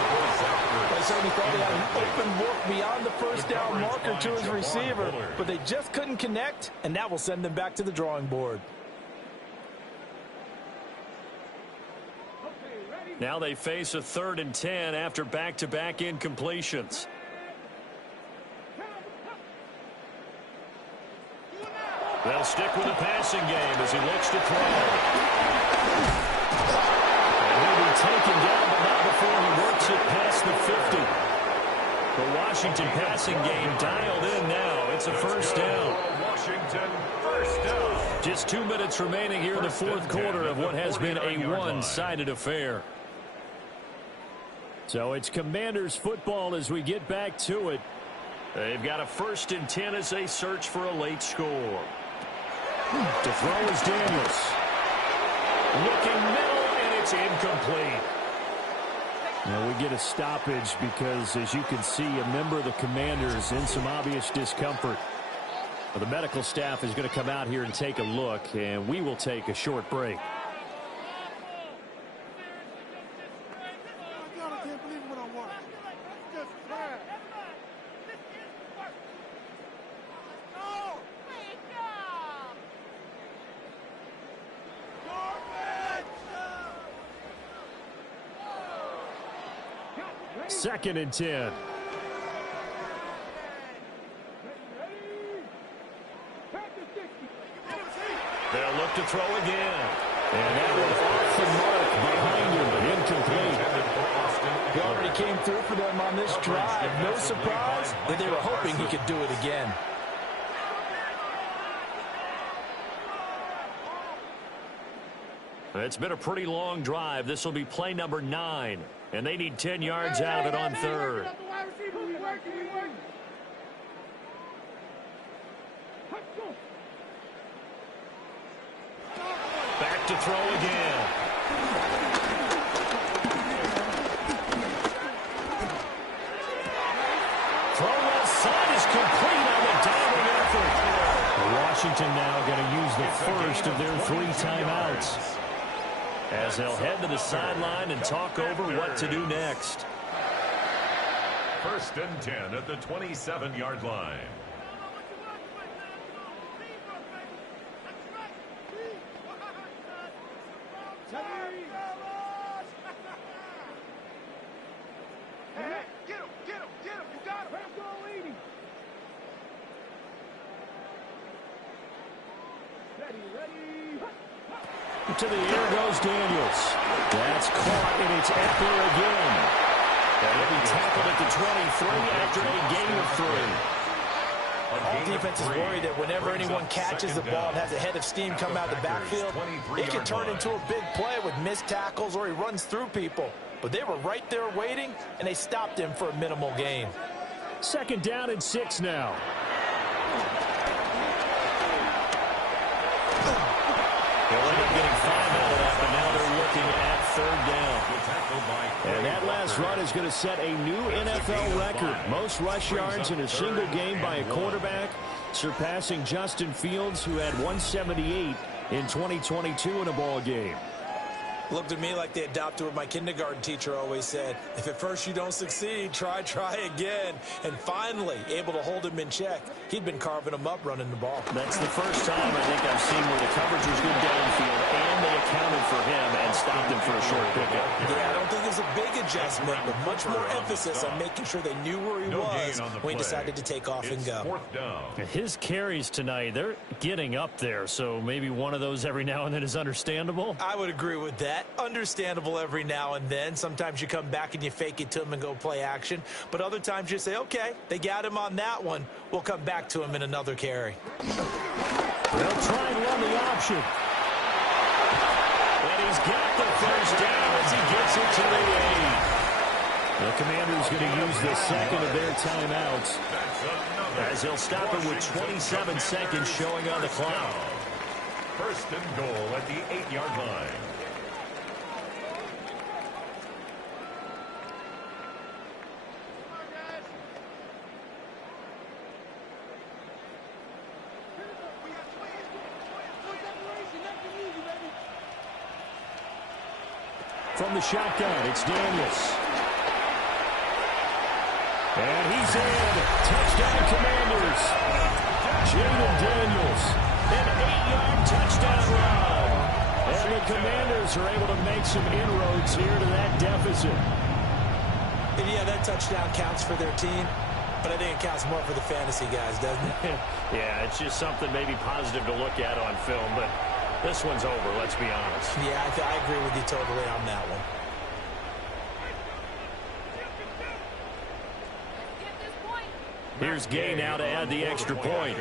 I certainly thought he had an open look beyond the first down marker to his receiver, but they just couldn't connect, and that will send them back to the drawing board. Now they face a 3rd and 10 after back-to-back incompletions. They'll stick with the passing game as he looks to throw. He'll be taken down, but not before he works it past the 50. The Washington passing game dialed in now. It's a first down. Washington, first down. Just 2 minutes remaining here in the 4th quarter of what has been a one-sided affair. So it's Commanders football as we get back to it. They've got a 1st and 10 as they search for a late score. To throw is Daniels. Looking middle, and it's incomplete. Now we get a stoppage because, as you can see, a member of the Commanders in some obvious discomfort. Well, the medical staff is going to come out here and take a look, and we will take a short break. Second and 10. They'll look to throw again. And that one off the mark behind him, incomplete. He already came through for them on this drive. No surprise that they were hoping he could do it again. It's been a pretty long drive. This will be play number 9. And they need 10 yards out of it on 3rd. Back to throw again. Throw left side is complete on the diving effort. Washington now going to use the first of their 3 timeouts, as they'll head to the sideline and talk over what to do next. 1st and 10 at the 27-yard line. To the air goes Daniels. That's caught, and it's Eckler again. And he'll be tackled at the 23 after a gain of 3. All defense is worried that whenever anyone catches the ball and has a head of steam come out of the backfield, it can turn into a big play with missed tackles or he runs through people. But they were right there waiting, and they stopped him for a minimal gain. 2nd down and 6 now. this run is going to set a new NFL record. Most rush yards in a single game by a quarterback, surpassing Justin Fields, who had 178 in 2022 in a ball game. Looked to me like they adopted what my kindergarten teacher always said. If at first you don't succeed, try again. And finally, able to hold him in check. He'd been carving him up running the ball. That's the first time I think I've seen where the coverage was good downfield and they accounted for him and stopped him for a short pickup. Yeah, I don't think it was a big adjustment, but much more emphasis on making sure they knew where he was when he decided to take off and go. His carries tonight, they're getting up there, so maybe one of those every now and then is understandable. I would agree with that. Understandable every now and then. Sometimes you come back and you fake it to him and go play action. But other times you say, okay, they got him on that one. We'll come back to him in another carry. They'll try and run the option. And he's got the first down as he gets it to the 8. The Commanders going to use the second of their timeouts, as he'll stop it with 27 seconds showing on the clock. First and goal at the 8-yard line. from the shotgun. It's Daniels. And he's in. Touchdown, Commanders. Jaden Daniels. An 8-yard touchdown run. And the Commanders are able to make some inroads here to that deficit. And yeah, that touchdown counts for their team, but I think it counts more for the fantasy guys, doesn't it? Yeah, it's just something maybe positive to look at on film, but this one's over, let's be honest. Yeah, I agree with you totally on that one. Here's Gay now to add the extra point.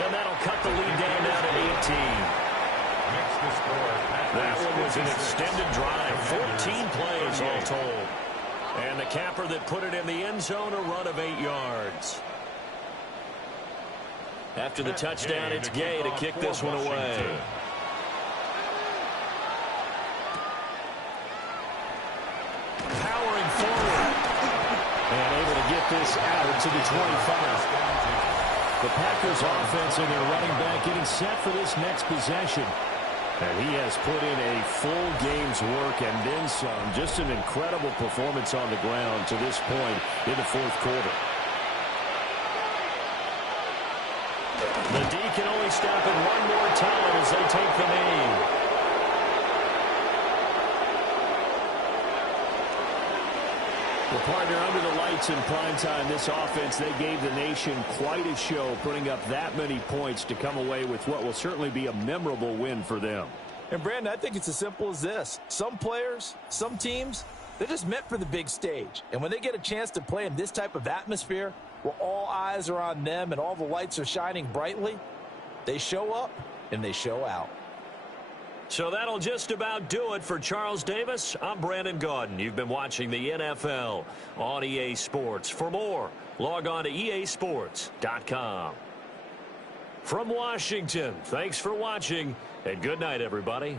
And that'll cut the lead down now to 18. That one was an extended drive, 14 plays all told. And the capper that put it in the end zone, a run of 8 yards. After the touchdown, it's Gay to kick this one away. Powering forward. And able to get this out to the 25. The Packers offense and their running back getting set for this next possession. And he has put in a full game's work and then some. Just an incredible performance on the ground to this point in the fourth quarter. The D can only stop it one more time as they take the knee. The partner under the lights in primetime, this offense, they gave the nation quite a show, putting up that many points to come away with what will certainly be a memorable win for them. And, Brandon, I think it's as simple as this. Some players, some teams, they're just meant for the big stage. And when they get a chance to play in this type of atmosphere, where all eyes are on them and all the lights are shining brightly, they show up and they show out. So that'll just about do it for Charles Davis. I'm Brandon Gaudin. You've been watching the NFL on EA Sports. For more, log on to easports.com. From Washington, thanks for watching, and good night, everybody.